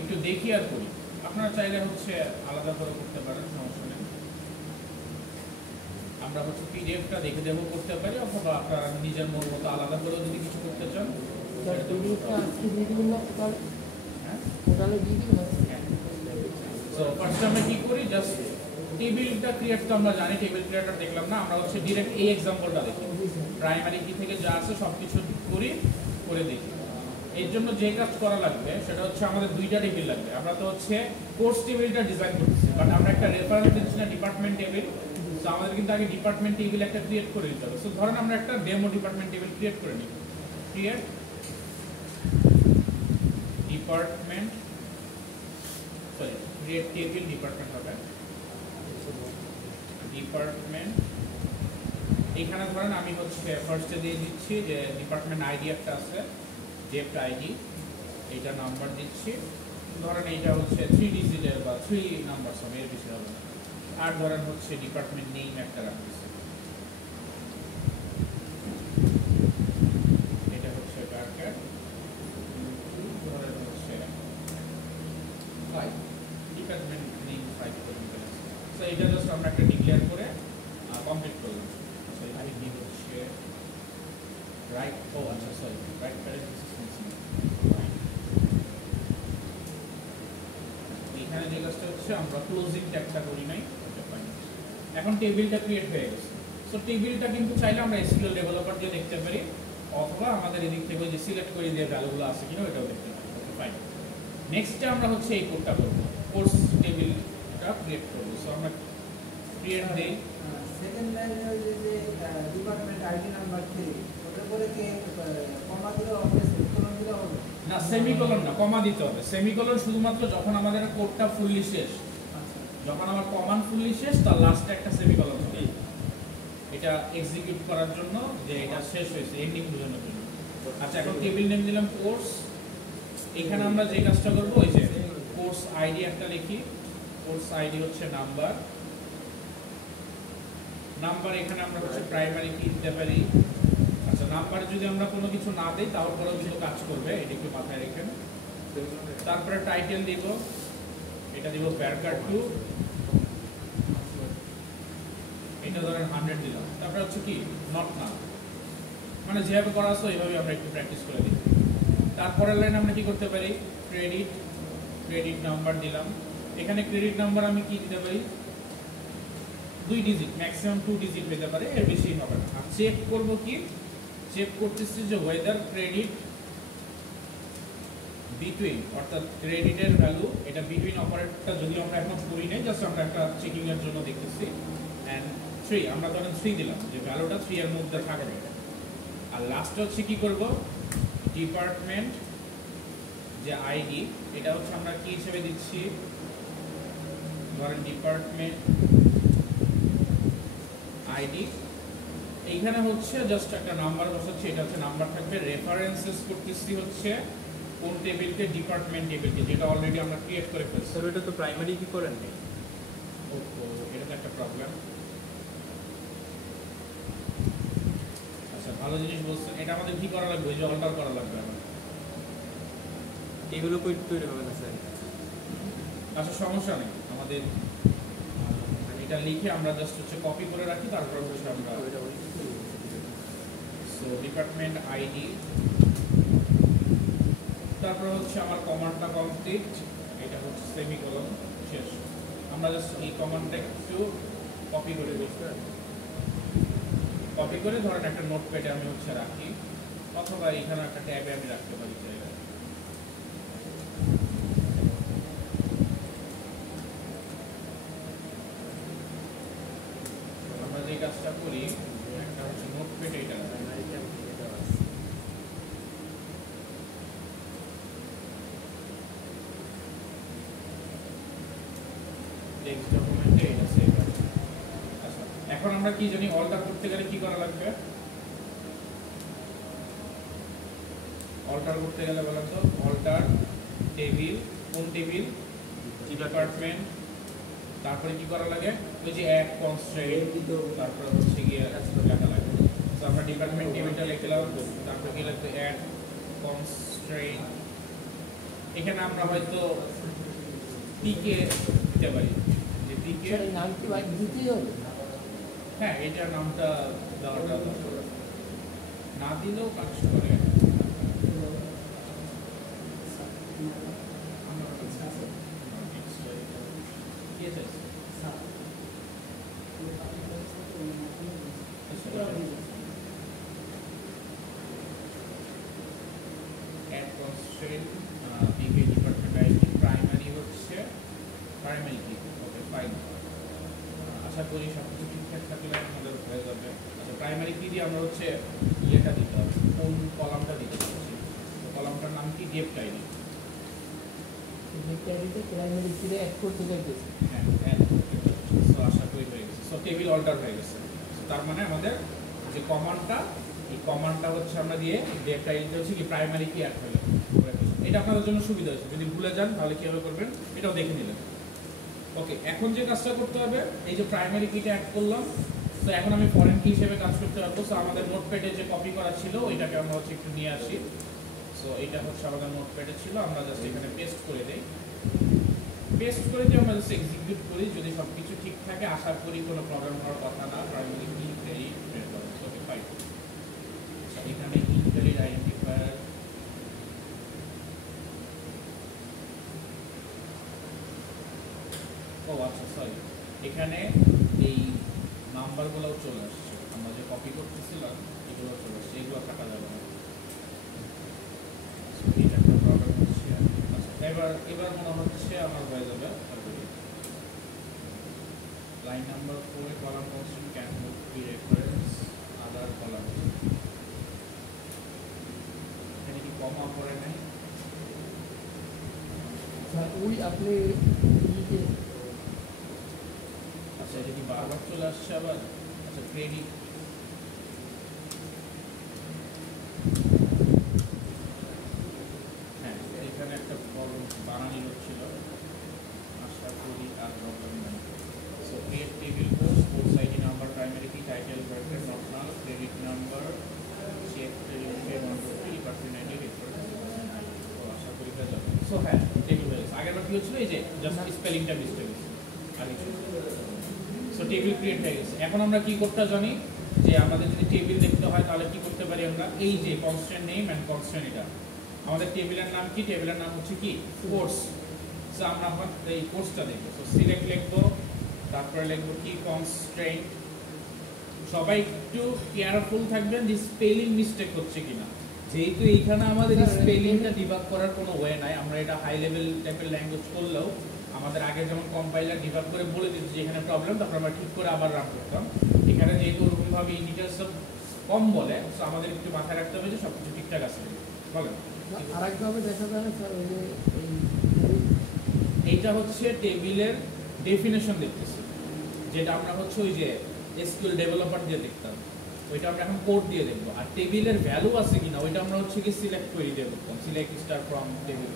একটু দেখি আর করি, আপনারা চাইলে হচ্ছে আলাদা করে করতে পারেন, সমস্যা নেই। আমরা হচ্ছে পিডিএফটা দেখে দেখেও করতে পারি, অথবা আপনারা নিজের মন মতো আলাদা করেও যদি কিছু করতে চান। ফার্স্ট আমরা কি করি, জাস্ট টেবিলটা ক্রিয়েট তো আমরা জানি, টেবিল ক্রিয়েটর দেখলাম না, আমরা হচ্ছে ডিরেক্ট এই এক্সাম্পলটা দেখি, প্রাইমারি কি থেকে যা আছে সব কিছু করি, করে দেখি। এর জন্য যে কাজ করা লাগবে সেটা হচ্ছে আমাদের দুইটা টেবিল লাগবে। আমরা তো হচ্ছে কোর্স টেবিলটা ডিজাইন করতেছি, বাট আমরা একটা রেফারেন্স দিচ্ছি না ডিপার্টমেন্ট টেবিল। সো আমাদের কিন্তু আগে ডিপার্টমেন্ট টেবিল একটা ক্রিয়েট করে দিতে হবে। সো ধরেন আমরা একটা ডেমো ডিপার্টমেন্ট টেবিল ক্রিয়েট করে নিই, create department, sorry create table department হবে, ডিপার্টমেন্ট। এখানে ধরেন আমি হচ্ছে ফার্স্টে দিয়ে দিচ্ছি যে ডিপার্টমেন্ট আইডি একটা আছে, জেফট আইডি, এইটা নাম্বার দিচ্ছি, ধরেন এইটা হচ্ছে 3 ডিজিটের বা 3 নাম্বার হবে, এর বেশি হবে না। আর ধরেন হচ্ছে ডিপার্টমেন্ট নেম একটা রাখতেছি, এটা হচ্ছে টার্গেট, ধরেন হচ্ছে 5, ডিপার্টমেন্ট নেম 5 করে দিতে হবে। সো এটা জাস্ট আমরা একটা ডিক্লেয়ার করে কমপ্লিট করলাম। সো এখানে কি হচ্ছে রাইট, ও আচ্ছা সরি, রাইট প্যারেন্থেসিস এখানে যে কাজটা হচ্ছে আমরা ক্লোজিং ট্যাগটা করি নাই, এখন টেবিলটা ক্রিয়েট হয়ে গেছে। সো টেবিলটা কিন্তু চাইলে আমরা এসকিউএল ডেভেলপার দিয়ে দেখতে পারি, অথবা আমাদের এদিক থেকে যে সিলেক্ট করে যে ভ্যালুগুলো আছে কিনা ওটাও দেখতে পারি। ওকে ফাইন, নেক্সটে আমরা হচ্ছে এই কোডটা করবো, কোর্স টেবিলটা ক্রিয়েট করবো। সো আমরা ক্রিয়েট দেই, সেকেন্ড লাইনে ওই যে ডিপার্টমেন্ট আইডি নাম্বার 3 ওটার পরে কি কমা দিলে হবে, সেমিকোলন দিলে হবে না সেমিকোলন না, কমা দিতে হবে। সেমিকোলন শুধুমাত্র যখন আমাদের কোডটা ফুললি শেষ, যখন আমার কমান্ড ফুললি শেষ তার লাস্টে একটা সেমিকোলন হবে, এটা এক্সিকিউট করার জন্য যে এটা শেষ হয়েছে, এন্ডিং বোঝানোর জন্য। আচ্ছা, এখন টেবিল নেম দিলাম কোর্স, এখানে আমরা যে কাজটা করবো ওই যে কোর্স আইডি একটা লিখি, কোর্স আইডি হচ্ছে নাম্বার, নাম্বার এখানে আমরা হচ্ছে প্রাইমারি কি দিতে পারি। আচ্ছা, নাম্বার যদি আমরা কোনো কিছু না দেই তারপরেও কিন্তু কাজ করবে, এটা একটু মাথায় রাখেন। তারপরে টাইটেল দিব, এটা দিব ব্যারকার 2, এটা ধরেন 100 দিলাম। তারপরে হচ্ছে কি নট নাল, মানে যেভাবে করা আছে ওইভাবে আমরা একটু প্র্যাকটিস করে দিই। তারপরের লাইন আমরা কি করতে পারি, ক্রেডিট নাম্বার দিলাম। এখানে ক্রেডিট নাম্বার আমি কি দিতে পারি, 2 ডিজিট, ম্যাক্সিমাম 2 ডিজিট পেতে পারে, এর বেশি হবে না। আর চেক করব কি, চেক করতেছি যে ওয়েদার ক্রেডিট বিটুইন, অর্থাৎ ক্রেডিটের ভ্যালু, এটা বিটুইন অপারেটরটা যদিও আমরা এখন করি নাই, জাস্ট আমরা একটা চেকিং এর জন্য দেখতেছি। এন্ড 3 আমরা ধরেন 3 দিলাম, যে ভ্যালুটা 3 এর মধ্যে থাকবে। আর লাস্টে হচ্ছে কি করব, ডিপার্টমেন্ট যে আইডি, এটা হচ্ছে আমরা কি হিসেবে দিচ্ছি, ধরেন ডিপার্টমেন্ট আইডি। এইখানে হচ্ছে জাস্ট একটা নাম্বার বসাচ্ছি, এটা হচ্ছে নাম্বার থাকবে। রেফারেন্সেস করতেছি হচ্ছে কোন টেবিলকে, ডিপার্টমেন্ট টেবিলকে, যেটা অলরেডি আমরা ক্রিয়েট করে ফেলছি। স্যার এটা তো প্রাইমারি কি করেন নাই? ওহো, এটা তো একটা প্রবলেম। আচ্ছা, ভালো জিনিস বলছেন, এটা আমাদের কি করা লাগবে, যে অল্টার করা লাগবে আমাদের। এগুলো কই তৈরি হবে না স্যার? আচ্ছা, সমস্যা নেই, আমাদের এটা লিখে আমরা জাস্ট হচ্ছে কপি করে রাখি, তারপর হচ্ছে আমরা সো ডিপার্টমেন্ট আইডি, তারপর হচ্ছে আমার কমান্ডটা কমপ্লিট, এটা হচ্ছে সেমিকোলন, শেষ। আমরা জাস্ট এই কমান্ডটা একটু কপি করে দিই, কপি করে ধরেন একটা নোটপ্যাডে আমি হচ্ছে রাখি, অথবা এখানে একটা ট্যাবে আমি রাখতে পারি জায়গায়। আমরা যে কাজটা করি, একটা হচ্ছে নোটপ্যাড, এটা টেক্সট ডকুমেন্টে এটা সেভ আছে। আচ্ছা, এখন আমরা কি জানি, অল্টার করতে গেলে কি করা লাগবে, অল্টার করতে গেলে বলেন তো, অল্টার টেবিল, কোন টেবিল, ডিপার্টমেন্ট, তারপরে কি করা লাগে, ওই যে অ্যাড কনস্ট্রেইন্ট, তারপর হচ্ছে গিয়ে লেখা লাগে। তো আমরা ডিপার্টমেন্ট টেবিলটা লিখলাম, তারপর কি লাগবে, অ্যাড কনস্ট্রেইন্ট। এখানে আমরা হয়তো পিকে দিতে পারি, যে পিকে নাম কি ভাই দিতেই হবে? হ্যাঁ, এটার নামটা দেওয়াটা না দিলেও কাজ করে। প্রাইমারি কি, ওকে ফাইন। আশা করি সবকিছু ঠিকঠাক থাকলে আমাদের হয়ে যাবে। আচ্ছা, প্রাইমারি কি দিয়ে আমরা হচ্ছে ইয়েটা দিতে হবে, কোন কলামটা দিতে পারছি, কলামটার নাম কি, ডেপ্ট আইডি। প্রাইমারি কিরে অ্যাড করতে যাইতেছে। হ্যাঁ, অ্যাড করতে পারছি। সো আশা করি হয়ে গেছে। সো টেবিল অল্টার হয়ে গেছে। তার মানে আমাদের যে কমান্ডটা, এই কমান্ডটা হচ্ছে আমরা দিয়ে ডেপ্ট আইডিতে হচ্ছে কি প্রাইমারি কি অ্যাড হলো। এটা আপনাদের জন্য সুবিধা হচ্ছে, যদি ভুলে যান তাহলে কীভাবে করবেন এটাও দেখে নিলেন। ওকে, এখন যে কাজটা করতে হবে, এই যে প্রাইমারি কিটা অ্যাড করলাম, তো এখন আমি ফরেন কি হিসেবে কাজ করতে পারবো। সো আমাদের নোটপ্যাডে যে কপি করা ছিল ওইটাকে আমরা হচ্ছে একটু নিয়ে আসি। সো এটা হচ্ছে আমাদের নোটপ্যাডে ছিল, আমরা জাস্ট এখানে পেস্ট করে দিই। পেস্ট করে দিয়ে আমরা জাস্ট এক্সিকিউট করি, যদি সব কিছু ঠিক থাকে আশা করি কোনো প্রবলেম হওয়ার কথা না। প্রাইমারি কি ভেরি ওকে ফাইন। এখানে ইনভ্যালিড আইডেন্টিফায়ার, ও আচ্ছা সরি, এখানে এই নাম্বারগুলোও চলে আসছে, আমরা যে কপি করতেছিলাম এগুলো চলে আসছে, এগুলো থাকা যাবে না। এটা একটা প্রবলেম হচ্ছে। আচ্ছা, এবার মনে হচ্ছে আমার হয়ে যাবে। Line number 4 column constant can be reference other column, এখানে কি কমা পড়ে নাই? ওই আপনি আচ্ছা, এটা কি বারবার চলে আসছে আবার? আচ্ছা, ক্রেডিট, হ্যাঁ এখানে একটা প্রবলেম বানানি হচ্ছিল, আশা করি আর প্রবলেম নেই। So create table course ID number primary কি হয়েছিল এই যে জাস্ট স্পেলিংটা মিস্টেক হয়েছে আর কিছু। সো টেবিল ক্রিয়েট হয়ে গেছে। এখন আমরা কি করতে জানি যে আমাদের যদি টেবিল দেখতে হয় তাহলে কি করতে পারি আমরা, এই যে কনস্ট্যান্ট নেম এন্ড কনস্ট্যান্ট, এটা আমাদের টেবিলের নাম কি, টেবিলের নাম হচ্ছে কি কোর্স। সো আমরা এখন এই কোর্সটা দেখবো। সো সিলেক্ট লিখবো, তারপরে লিখবো কি কনস্ট্যান্ট। সবাই একটু কেয়ারফুল থাকবেন যে স্পেলিং মিস্টেক হচ্ছে কিনা, যেহেতু এইখানে আমাদের স্পেলিংটা ডিবাগ করার কোনো ওয়ে নাই। আমরা এটা হাই লেভেল টাইপের ল্যাঙ্গুয়েজ করলেও আমাদের আগে যেমন কম্পাইলার ডিবাগ করে বলে দিত যে এখানে প্রবলেম, তারপর আমরা ঠিক করে আবার রান করতাম। এখানে যেহেতু ওরকমভাবে ইন ডিটেলস কম বলে, সো আমাদের একটু মাথায় রাখতে হবে যে সব কিছু ঠিকঠাক আছে বলেন। আরেকভাবে দেখা যায় না স্যার, ওই যে এইটা হচ্ছে টেবিলের ডেফিনেশন দেখতেছি, যেটা আমরা হচ্ছে ওই যে এসকিউএল ডেভেলপার দিয়ে দেখতাম, ওইটা আমরা এখন কোড দিয়ে দেখবো। আর টেবিলের ভ্যালু আছে কিনা ওইটা আমরা হচ্ছে কি সিলেক্ট করে দিয়ে দেখতাম, সিলেক্ট স্টার ফ্রম টেবিল।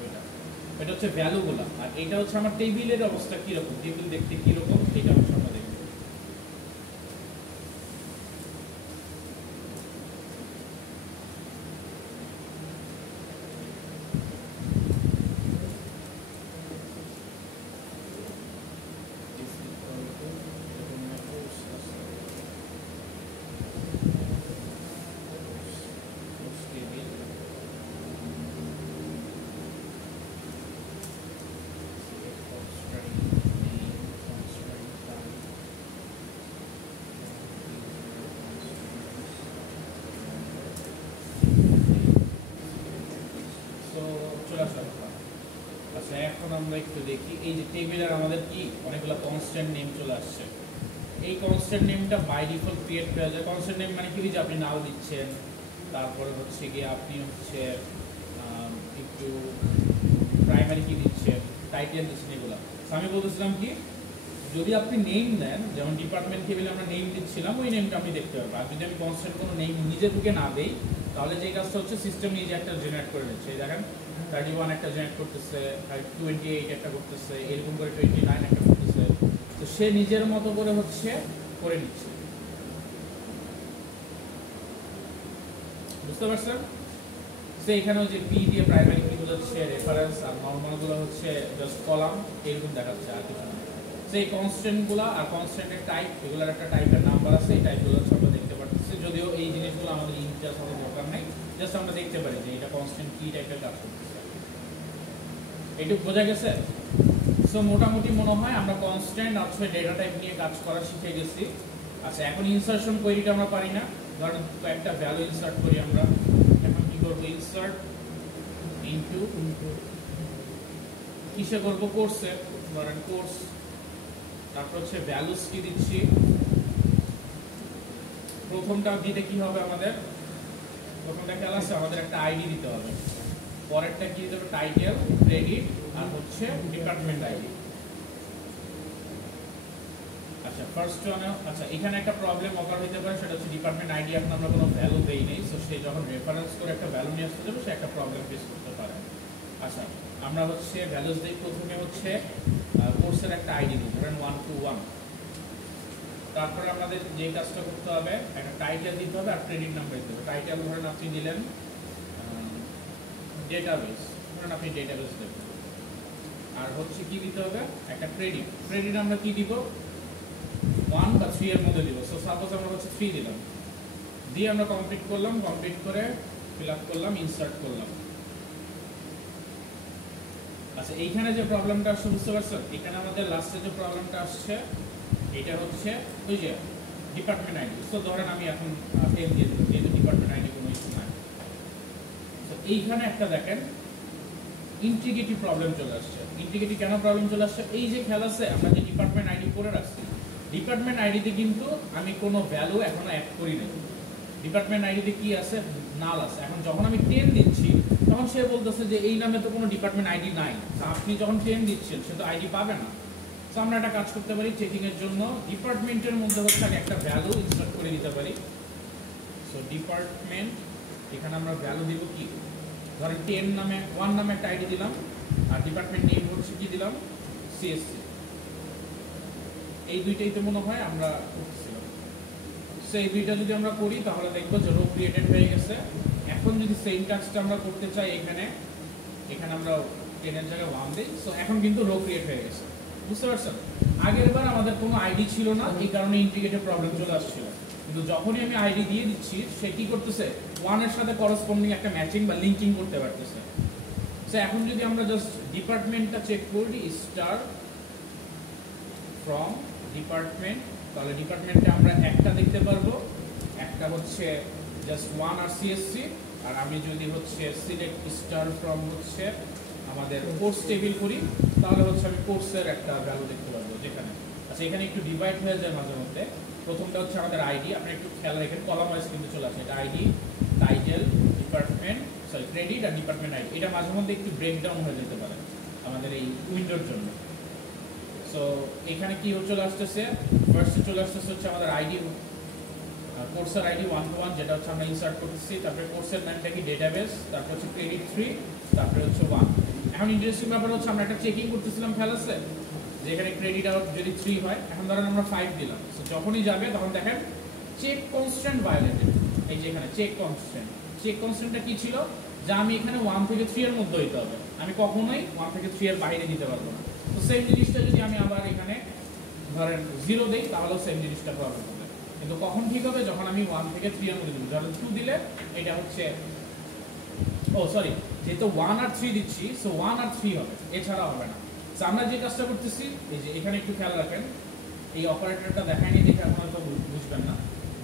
এটা হচ্ছে ভ্যালুগুলো, আর এটা হচ্ছে আমার টেবিলের অবস্থা কিরকম, টেবিল দেখতে কিরকম, এটা হচ্ছে আমরা দেখবো। আচ্ছা, এখন আমরা একটু দেখি এই যে টেবিলের আমাদের কি অনেকগুলো কনস্ট্যান্ট নেম চলে আসছে। এই কনস্ট্যান্ট নেমটা বাই ডিফল্ট ক্রিয়েট হয়ে যায়। কনস্ট্যান্ট নেম মানে কি, যে আপনি নাল দিচ্ছেন, তারপরে হচ্ছে গিয়ে আপনি হচ্ছে একটু প্রাইমারি কি দিচ্ছেন, টাইটেল দিচ্ছেন, এগুলো। আমি বলতেছিলাম কি, যদি আপনি নেম দেন, যেমন ডিপার্টমেন্ট টেবিলে আমরা নেম দিচ্ছিলাম, ওই নেমটা আপনি দেখতে পারবেন। আর যদি আমি কনস্ট্যান্ট কোনো নেম নিজে ঢুকে না দেই, তাহলে যে কাজটা হচ্ছে সিস্টেম নিজে একটা জেনারেট করে নিচ্ছে। দেখেন 31 একটা জেনারেট করতেছে, 28 একটা করতেছে, এরকম করে 29 একটা করতেছে। তো সে নিজের মতো করে হচ্ছে করে নিচ্ছে, বুঝতে পারছেন? সে এখানেও যে পি দিয়ে প্রাইমারি কি বোঝাচ্ছে রেফারেন্স, আর নর্মালগুলো হচ্ছে জাস্ট কলাম, এরকম দেখাচ্ছে আর কিছু না। সেই কনস্ট্যান্টগুলো আর কনস্ট্যান্টের টাইপ, এগুলোর একটা টাইপের নাম্বার আছে, এই টাইপগুলো হচ্ছে আমরা দেখতে পাচ্ছি। যদিও এই জিনিসগুলো আমাদের ইন্টারেস্ট হওয়ার দরকার নেই, জাস্ট আমরা দেখতে পারি যে এটা কনস্ট্যান্ট কি টাইপের কাজ করতেছে। এইটুকু বোঝা গেছে? সো মোটামুটি মনে হয় আমরা কনস্ট্যান্ট আর ডেটা টাইপ নিয়ে কাজ করা শিখে গেছি। আচ্ছা, এখন ইনসার্শন কোয়েরিটা আমরা পারি না, ধরেন একটা ভ্যালু ইনসার্ট করি আমরা। এখন কি করবো, ইনসার্ট ইনটু কিসে করবো, কোর্সে। ধরেন কোর্স, তারপর হচ্ছে ভ্যালুস কি দিচ্ছি। প্রথমটা দিতে কি হবে আমাদের, প্রথমটা খেয়াল আছে, আমাদের একটা আইডি দিতে হবে। পরেরটা কি দিতে হবে, টাইটেল, ক্রেডিট, আর হচ্ছে ডিপার্টমেন্ট আইডি। আচ্ছা, ফার্স্ট ওয়ানে, আচ্ছা এখানে একটা প্রবলেম অকার হতে পারে, সেটা হচ্ছে ডিপার্টমেন্ট আইডি এখন আমরা কোনো ভ্যালু দেই নেই। সো সে যখন রেফারেন্স করে একটা ভ্যালু নিয়ে আসতে যাবে, সে একটা প্রবলেম ফেস করতে পারে। আচ্ছা, আমরা হচ্ছে ভ্যালুস দিই। প্রথমে হচ্ছে কোর্সের একটা আইডি দিই, ধরেন 121। তারপরে আমাদের যে কাজটা করতে হবে, একটা টাইটেল দিতে হবে আর ক্রেডিট নাম্বার দিতে হবে। টাইটেল ধরেন আপনি দিলেন ডেটাবেস, ধরেন আপনি ডেটাবেস দেবেন। আর হচ্ছে কি দিতে হবে, একটা ক্রেডিট। ক্রেডিট আমরা কি দিব, 1 বা 3 এর মধ্যে দিব। সো সাপোজ আমরা হচ্ছে 3 দিলাম, দিয়ে আমরা কমপ্লিট করলাম, কমপ্লিট করে ফিল আপ করলাম, ইনসার্ট করলাম। আচ্ছা, এইখানে যে প্রবলেমটা আসছে বুঝতে পারছেন, এখানে আমাদের লাস্টে যে প্রবলেমটা আসছে, এটা হচ্ছে ওই যে ডিপার্টমেন্ট আইডি। সো ধরেন আমি এখন 10 দিয়ে দিলাম, যেহেতু ডিপার্টমেন্ট আইডি কোনো ইস্যু নাই। তো এইখানে একটা দেখেন ইন্টিগ্রিটি প্রবলেম চলে আসছে। ইন্টিগ্রিটি কেন প্রবলেম চলে আসছে, এই যে খেয়াল আছে আমরা যে ডিপার্টমেন্ট আইডি করে রাখছি, ডিপার্টমেন্ট আইডিতে কিন্তু আমি কোনো ভ্যালু এখনো অ্যাড করি নাই। ডিপার্টমেন্ট আইডিতে কি আছে, নাল আছে। এখন যখন আমি 10 দিচ্ছি, তখন সে বলতেছে যে এই নামে তো কোনো ডিপার্টমেন্ট আইডি নাই। আপনি যখন 10 দিচ্ছেন, সে তো আইডি পাবে না। সো আমরা একটা কাজ করতে পারি, চেকিং এর জন্য ডিপার্টমেন্টের মধ্যে হচ্ছে আমি একটা ভ্যালু ইনসার্ট করে দিতে পারি। সো ডিপার্টমেন্ট, এখানে আমরা ভ্যালু দিব কি, ধরেন 10 নামে 1 নামে একটা আইডি দিলাম, আর ডিপার্টমেন্ট নেম হচ্ছে কি দিলাম, সিএসসি। এই দুইটাই তো মনে হয় আমরা করতেছিলাম। সো এই দুইটা যদি আমরা করি, তাহলে দেখবো যে রো ক্রিয়েটেড হয়ে গেছে। এখন যদি সেম কাজটা আমরা করতে চাই এখানে, এখানে আমরা 10 এর জায়গায় 1 দেই, সো এখন কিন্তু রো ক্রিয়েট হয়ে গেছে। বুঝতে পারছেন? আগের বার আমাদের কোনো আইডি ছিল না, এই কারণে ইন্টিগ্রেটেড প্রবলেম চলে আসছিল। কিন্তু যখনই আমি আইডি দিয়ে দিচ্ছি, সে কি করতেছে 1 এর সাথে করসপন্ডিং একটা ম্যাচিং বা লিঙ্কিং করতে পারতেছে। সো এখন যদি আমরা জাস্ট ডিপার্টমেন্টটা চেক করি, স্টার ফ্রম ডিপার্টমেন্ট, তাহলে ডিপার্টমেন্টে আমরা একটা দেখতে পারবো, একটা হচ্ছে জাস্ট 1 আর সিএসসি। আর আমি যদি হচ্ছে সিলেক্ট স্টার ফ্রম হচ্ছে আমাদের কোর্স টেবিল করি, তাহলে হচ্ছে আমি কোর্সের একটা ভ্যালু দেখতে পারবো যেখানে। আচ্ছা, এখানে একটু ডিভাইড হয়ে যায় মাঝে মধ্যে। প্রথমটা হচ্ছে আমাদের আইডি, আপনি একটু খেয়াল রাখেন, কলাম ওয়াইজ কিন্তু চলে আসে। এটা ID, title, department, sorry credit আর ডিপার্টমেন্ট আইডি। এটা মাঝে মধ্যে একটু ব্রেকডাউন হয়ে যেতে পারে আমাদের এই উইন্ডোর জন্য। সো এখানে কি চলে আসতেছে, ফার্স্টে চলে আসতেছে হচ্ছে আমাদের আইডি, কোর্সের আইডি 1 to 1, যেটা হচ্ছে আমরা ইনসার্ট করতেছি। তারপরে কোর্সের নামটা কি ডেটাবেস, তারপর হচ্ছে ক্রেডিট 3, তারপরে হচ্ছে 1। এখন ইন্টারেস্টিং ব্যাপার হচ্ছে আমরা একটা চেকিং করতেছিলাম, খেয়াল আছে যে এখানে ক্রেডিট আউট যদি 3 হয়, এখন ধরেন আমরা 5 দিলাম, সো যখনই যাবে তখন দেখেন চেক কনস্ট্যান্ট ভায়োলেটেড। এই যে এখানে চেক কনস্ট্যান্টটা কি ছিল, যা আমি এখানে 1 থেকে 3 এর মধ্যে হইতে হবে, আমি কখনোই 1 থেকে 3 এর বাইরে দিতে পারবো না। তো সেম জিনিসটা যদি আমি আবার এখানে ধরেন 0 দেই, তাহলেও সেম জিনিসটা প্রবলেম হবে। কিন্তু কখন ঠিক হবে, যখন আমি 1 থেকে 3 এর মধ্যে দিব। ধরেন 2 দিলে এটা হচ্ছে, ও সরি, যেহেতু 1 আর 3 দিচ্ছি, সো 1 আর 3 হবে, এছাড়া হবে না। সো আমরা যে কাজটা করতেছি, এই যে এখানে একটু খেয়াল রাখেন, এই অপারেটরটা দেখায়নি দেখে আপনারা তো বুঝবেন না।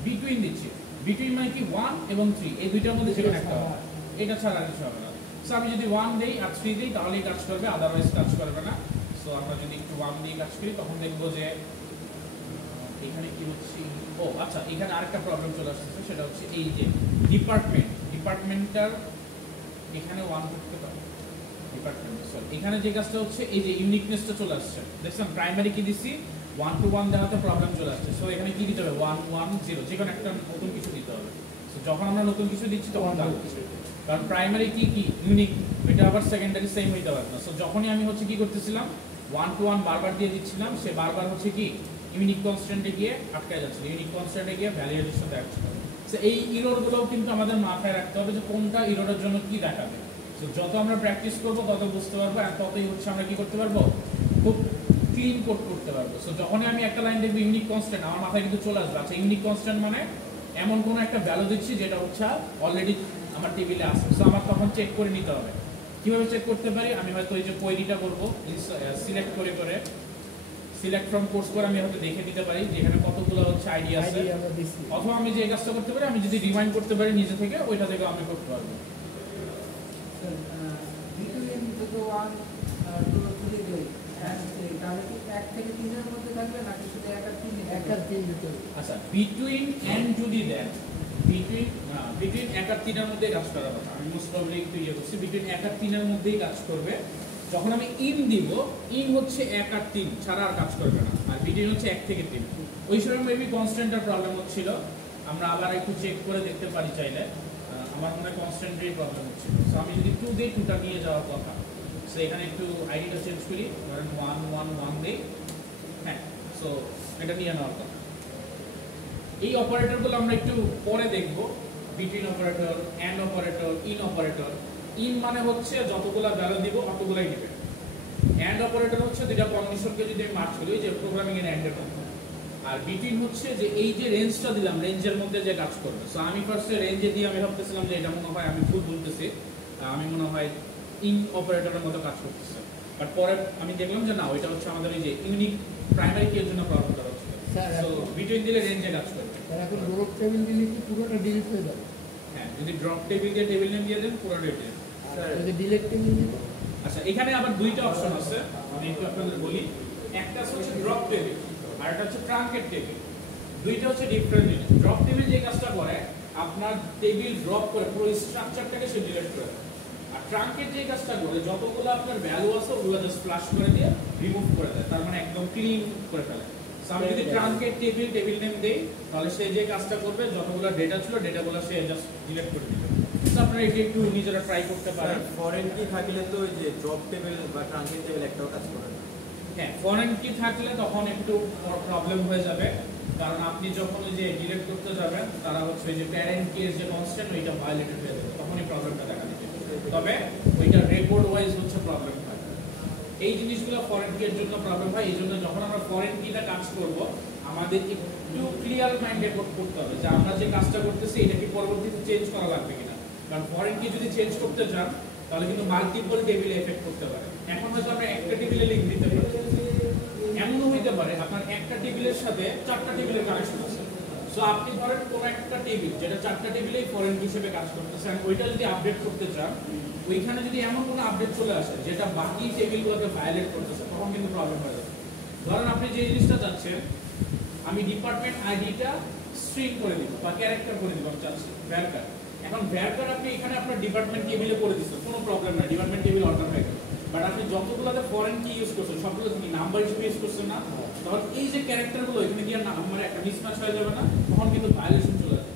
বিটুইন দিচ্ছি, বিটুইন মানে কি 1 এবং 3, এই দুইটার মধ্যে যেকোনো একটা হবে, এটা ছাড়া কিছু হবে না। সো আমি যদি 1 দেই আর 3 দেই, তাহলেই কাজ করবে, আদারওয়াইজ কাজ করবে না। সো আমরা যদি একটু 1 দিয়ে কাজ করি, তখন দেখবো যে এখানে কি হচ্ছে, ও আচ্ছা, এখানে আরেকটা প্রবলেম চলে আসছে, সেটা হচ্ছে এই যে ডিপার্টমেন্টার এখানে 1 করতে পারে, ডিপার্টমেন্ট সরি, এখানে যে কাজটা হচ্ছে এই যে ইউনিকনেসটা চলে আসছে, দেখছেন প্রাইমারি কি দিছি 1 to 1 দেওয়াতে প্রবলেম চলে আসছে। সো এখানে কি দিতে হবে, 1 1 0, যে কোনো একটা নতুন কিছু দিতে হবে। সো যখন আমরা নতুন কিছু দিচ্ছি তখন দাঁড়াচ্ছে, কারণ প্রাইমারি কি কি ইউনিক, এটা আবার সেকেন্ডারি সেম হইতে পারে না। সো যখনই আমি হচ্ছে কি করতেছিলাম 1 to 1 বারবার দিয়ে দিচ্ছিলাম, সে বারবার হচ্ছে কি ইউনিক কনস্ট্যান্টে গিয়ে আটকায় যাচ্ছিল, ইউনিক কনস্ট্যান্টে গিয়ে ভ্যালিডের সাথে আসছিল। সো এই ইররগুলোও কিন্তু আমাদের মাথায় রাখতে হবে যে কোনটা ইররের জন্য কি দেখাবে। সো যত আমরা প্র্যাকটিস করবো তত বুঝতে পারবো, আর ততই হচ্ছে আমরা কি করতে পারবো, খুব ক্লিন কোড করতে পারবো। সো যখনই আমি একটা লাইন দেখবো ইউনিক কনস্ট্যান্ট, আমার মাথায় কিন্তু চলে আসবে, আচ্ছা ইউনিক কনস্ট্যান্ট মানে এমন কোনো একটা ভ্যালু দিচ্ছি যেটা হচ্ছে অলরেডি আমার টেবিলে আছে। সো আমার তখন চেক করে নিতে হবে। কিভাবে চেক করতে পারি, আমি হয়তো এই যে কোয়েরিটা করবো, সিলেক্ট করে সিলেক্ট ফ্রম কোর্স করে আমি হয়তো দেখে নিতে পারি যে এখানে কতগুলো হচ্ছে আইডি আছে, অথবা আমি যে কাজটা করতে পারি, আমি যদি রিমাইন্ড করতে পারি নিজে থেকে, ওইটা থেকে আমি করতে পারবো। বিটুইন থেকে 1 2 3 দেই, তাহলে কি 1 থেকে 3 এর মধ্যে থাকবে নাকি শুধু 1 আর 3? 1 আর 3 দিতে। আচ্ছা, বিটুইন এন্ড যদি দেন, বিটুইন 1 আর 3 এর মধ্যে কাজ করার কথা, আমি মোস্ট প্রবাবলি একটু ইয়ে করছি, বিটুইন 1 আর 3 এর মধ্যেই কাজ করবে। যখন আমি ইন দিব, ইন হচ্ছে 1 আর 3 ছাড়া আর কাজ করবে না, আর বিটুইন হচ্ছে 1 থেকে 3। ওই সময় মেবি কনস্ট্যান্টের প্রবলেম হচ্ছিল, আমরা আবার একটু চেক করে দেখতে পারি চাইলে। আমার মনে হয় কনস্ট্যান্টেরই প্রবলেম হচ্ছিল। সো আমি যদি 2 দিই, 2টা নিয়ে যাওয়ার কথা। সো এখানে একটু আইডিটা চেঞ্জ করি, ধরেন 1 1 1 দিই, হ্যাঁ, সো এটা নিয়ে নেওয়ার কথা। এই অপারেটরগুলো আমরা একটু পরে দেখব, between operator, and operator, in operator. In মানে হচ্ছে যতগুলা ভ্যালু দিব অতগুলাই নেবে। এন্ড অপারেটর হচ্ছে দুইটা কন্ডিশনকে যদি আমি মার্চ করি, যে প্রোগ্রামিং এর এন্ডের মধ্যে। আর বিটুইন হচ্ছে যে এই যে রেঞ্জটা দিলাম, রেঞ্জের মধ্যে যে কাজ করবে। সো আমি ফার্স্টে রেঞ্জে দিয়ে আমি ভাবতেছিলাম যে এটা মনে হয় আমি ভুল বলতেছি, আমি মনে হয় ইন অপারেটরের মতো কাজ করতেছে, বাট পরে আমি দেখলাম যে না, ওইটা হচ্ছে আমাদের এই যে ইউনিক প্রাইমারি কি এর জন্য প্রবলেমটা হচ্ছে। সো বিটুইন দিলে রেঞ্জে কাজ করবে। এখন ড্রপ টেবিল দিলে কি পুরোটা ডিলিট হয়ে যাবে? হ্যাঁ, যদি ড্রপ টেবিল দিয়ে টেবিল নেম দিয়ে দেন, পুরো ডিটেইল। যদি ডিলিট টেবিল দিলে, আচ্ছা, এখানে আবার দুইটা অপশন আছে, আমি একটু আপনাদের বলি। একটা হচ্ছে ড্রপ টেবিল, আর একটা হচ্ছে ট্রাঙ্কেট টেবিল। দুইটা হচ্ছে ডিফারেন্ট জিনিস। ড্রপ টেবিল যে কাজটা করে, আপনার টেবিল ড্রপ করে পুরো স্ট্রাকচারটাকে সে ডিলিট করে। আর ট্রাঙ্কেট যে কাজটা করে, যতগুলো আপনার ভ্যালু আছে ওগুলো জাস্ট ফ্লাশ করে দিয়ে রিমুভ করে দেয়, তার মানে একদম ক্লিন করে ফেলে। সো আমি যদি ট্রাঙ্কেট টেবিল নেম দেই, তাহলে সে যে কাজটা করবে, যতগুলো ডেটা ছিল ডেটাগুলো সে জাস্ট ডিলিট করে দিবে। সো আপনারা এটা একটু নিজেরা ট্রাই করতে পারেন। ফরেন কি থাকলে তো ওই যে ড্রপ টেবিল বা ট্রাঙ্কেট টেবিল একটাও কাজ করে না। হ্যাঁ, ফরেন কি থাকলে তখন একটু প্রবলেম হয়ে যাবে, কারণ আপনি যখন ওই যে ডিলিট করতে যাবেন, তারা হচ্ছে যে প্যারেন্ট কি এর যে কনস্ট্যান্ট ওইটা ভায়োলেটেড হয়ে যাবে, তখনই প্রবলেমটা দেখা দিবে। তবে ওইটা রেকর্ড ওয়াইজ হচ্ছে প্রবলেম হয়। এই জিনিসগুলো ফরেন কি এর জন্য প্রবলেম হয়। এই জন্য যখন আমরা ফরেন কিটা কাজ করব আমাদের একটু ক্লিয়ার মাইন্ডে করতে হবে যে আমরা যে কাজটা করতেছি এটা কি পরবর্তীতে চেঞ্জ করা লাগবে কিনা। কারণ ফরেন কি যদি চেঞ্জ করতে চান তাহলে কিন্তু মাল্টিপল টেবিলে এফেক্ট করতে পারে। এখন হয়তো আমরা একটা টেবিলে লিংক দিতে পারি, এমনও হইতে পারে আপনার একটা টেবিলের সাথে 4টা টেবিলের কানেকশন আছে। সো আপনি ধরেন কোন একটা টেবিল যেটা 4টা টেবিলেই ফরেন হিসেবে কাজ করতেছে, ওইটা যদি আপডেট করতে চান, ওইখানে যদি এমন কোনো আপডেট চলে আসে যেটা বাকি টেবিলগুলোকে ভায়োলেট করতেছে, তখন কিন্তু প্রবলেম হয়ে যাবে। ধরেন আপনি যে জিনিসটা চাচ্ছেন আমি ডিপার্টমেন্ট আইডিটা স্ট্রিং করে দিব বা ক্যারেক্টার করে দিব আমি চাচ্ছি ভ্যারকার। এখন ভ্যারকার আপনি এখানে আপনার ডিপার্টমেন্ট টেবিলে করে দিচ্ছেন, কোনো প্রবলেম নাই, ডিপার্টমেন্ট টেবিল অর্ডার হয়ে গেল। বাট আপনি যতগুলোতে ফরেন কি ইউজ করছেন সবগুলো কি নাম্বার হিসেবে ইউজ করছেন না, তখন এই যে ক্যারেক্টারগুলো এখানে গিয়ে নাম্বারে একটা মিসম্যাচ হয়ে যাবে না, তখন কিন্তু ভায়োলেশন চলে যাবে।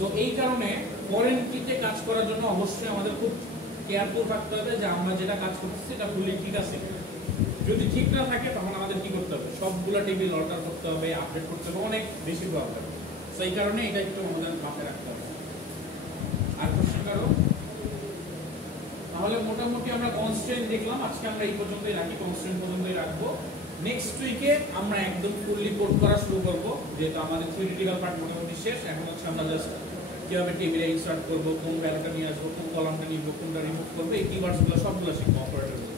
তো এই কারণে ফরেন কিতে কাজ করার জন্য অবশ্যই আমাদের খুব কেয়ারফুল থাকতে হবে যে আমরা যেটা কাজ করতেছি এটা ফুলি ঠিক আছে। যদি ঠিক না থাকে তখন আমাদের কি করতে হবে, সবগুলো টেবিল অর্ডার করতে হবে, আপডেট করতে হবে, অনেক বেশি প্রবলেম। তো এই কারণে এটা একটু আমাদের মাথায় রাখতে হবে। আর কোশ্চেন কারো? তাহলে মোটামুটি আমরা কনস্ট্রেন্ট দেখলাম, আজকে আমরা এই পর্যন্তই রাখি, কনস্ট্রেন্ট পর্যন্তই রাখবো। নেক্সট উইকে আমরা একদম ফুললি কোড করা শুরু করব, যেহেতু আমাদের থিওরিটিক্যাল পার্ট মোটামুটি শেষ। এখন হচ্ছে আমরা জাস্ট কিভাবে টেবিলে ইনসার্ট করব, কোন ভ্যালুটা নিয়ে আসবো, কোন কলামটা নিব, কোনটা রিমুভ করবো, এই কিওয়ার্ডসগুলো সবগুলো শিখবো অপারেটরগুলো।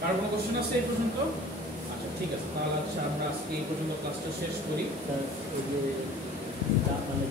কার কোনো কোশ্চেন আছে এই পর্যন্ত? আচ্ছা ঠিক আছে, তাহলে আচ্ছা আমরা আজকে এই পর্যন্ত ক্লাসটা শেষ করি। স্যার এই যে মানে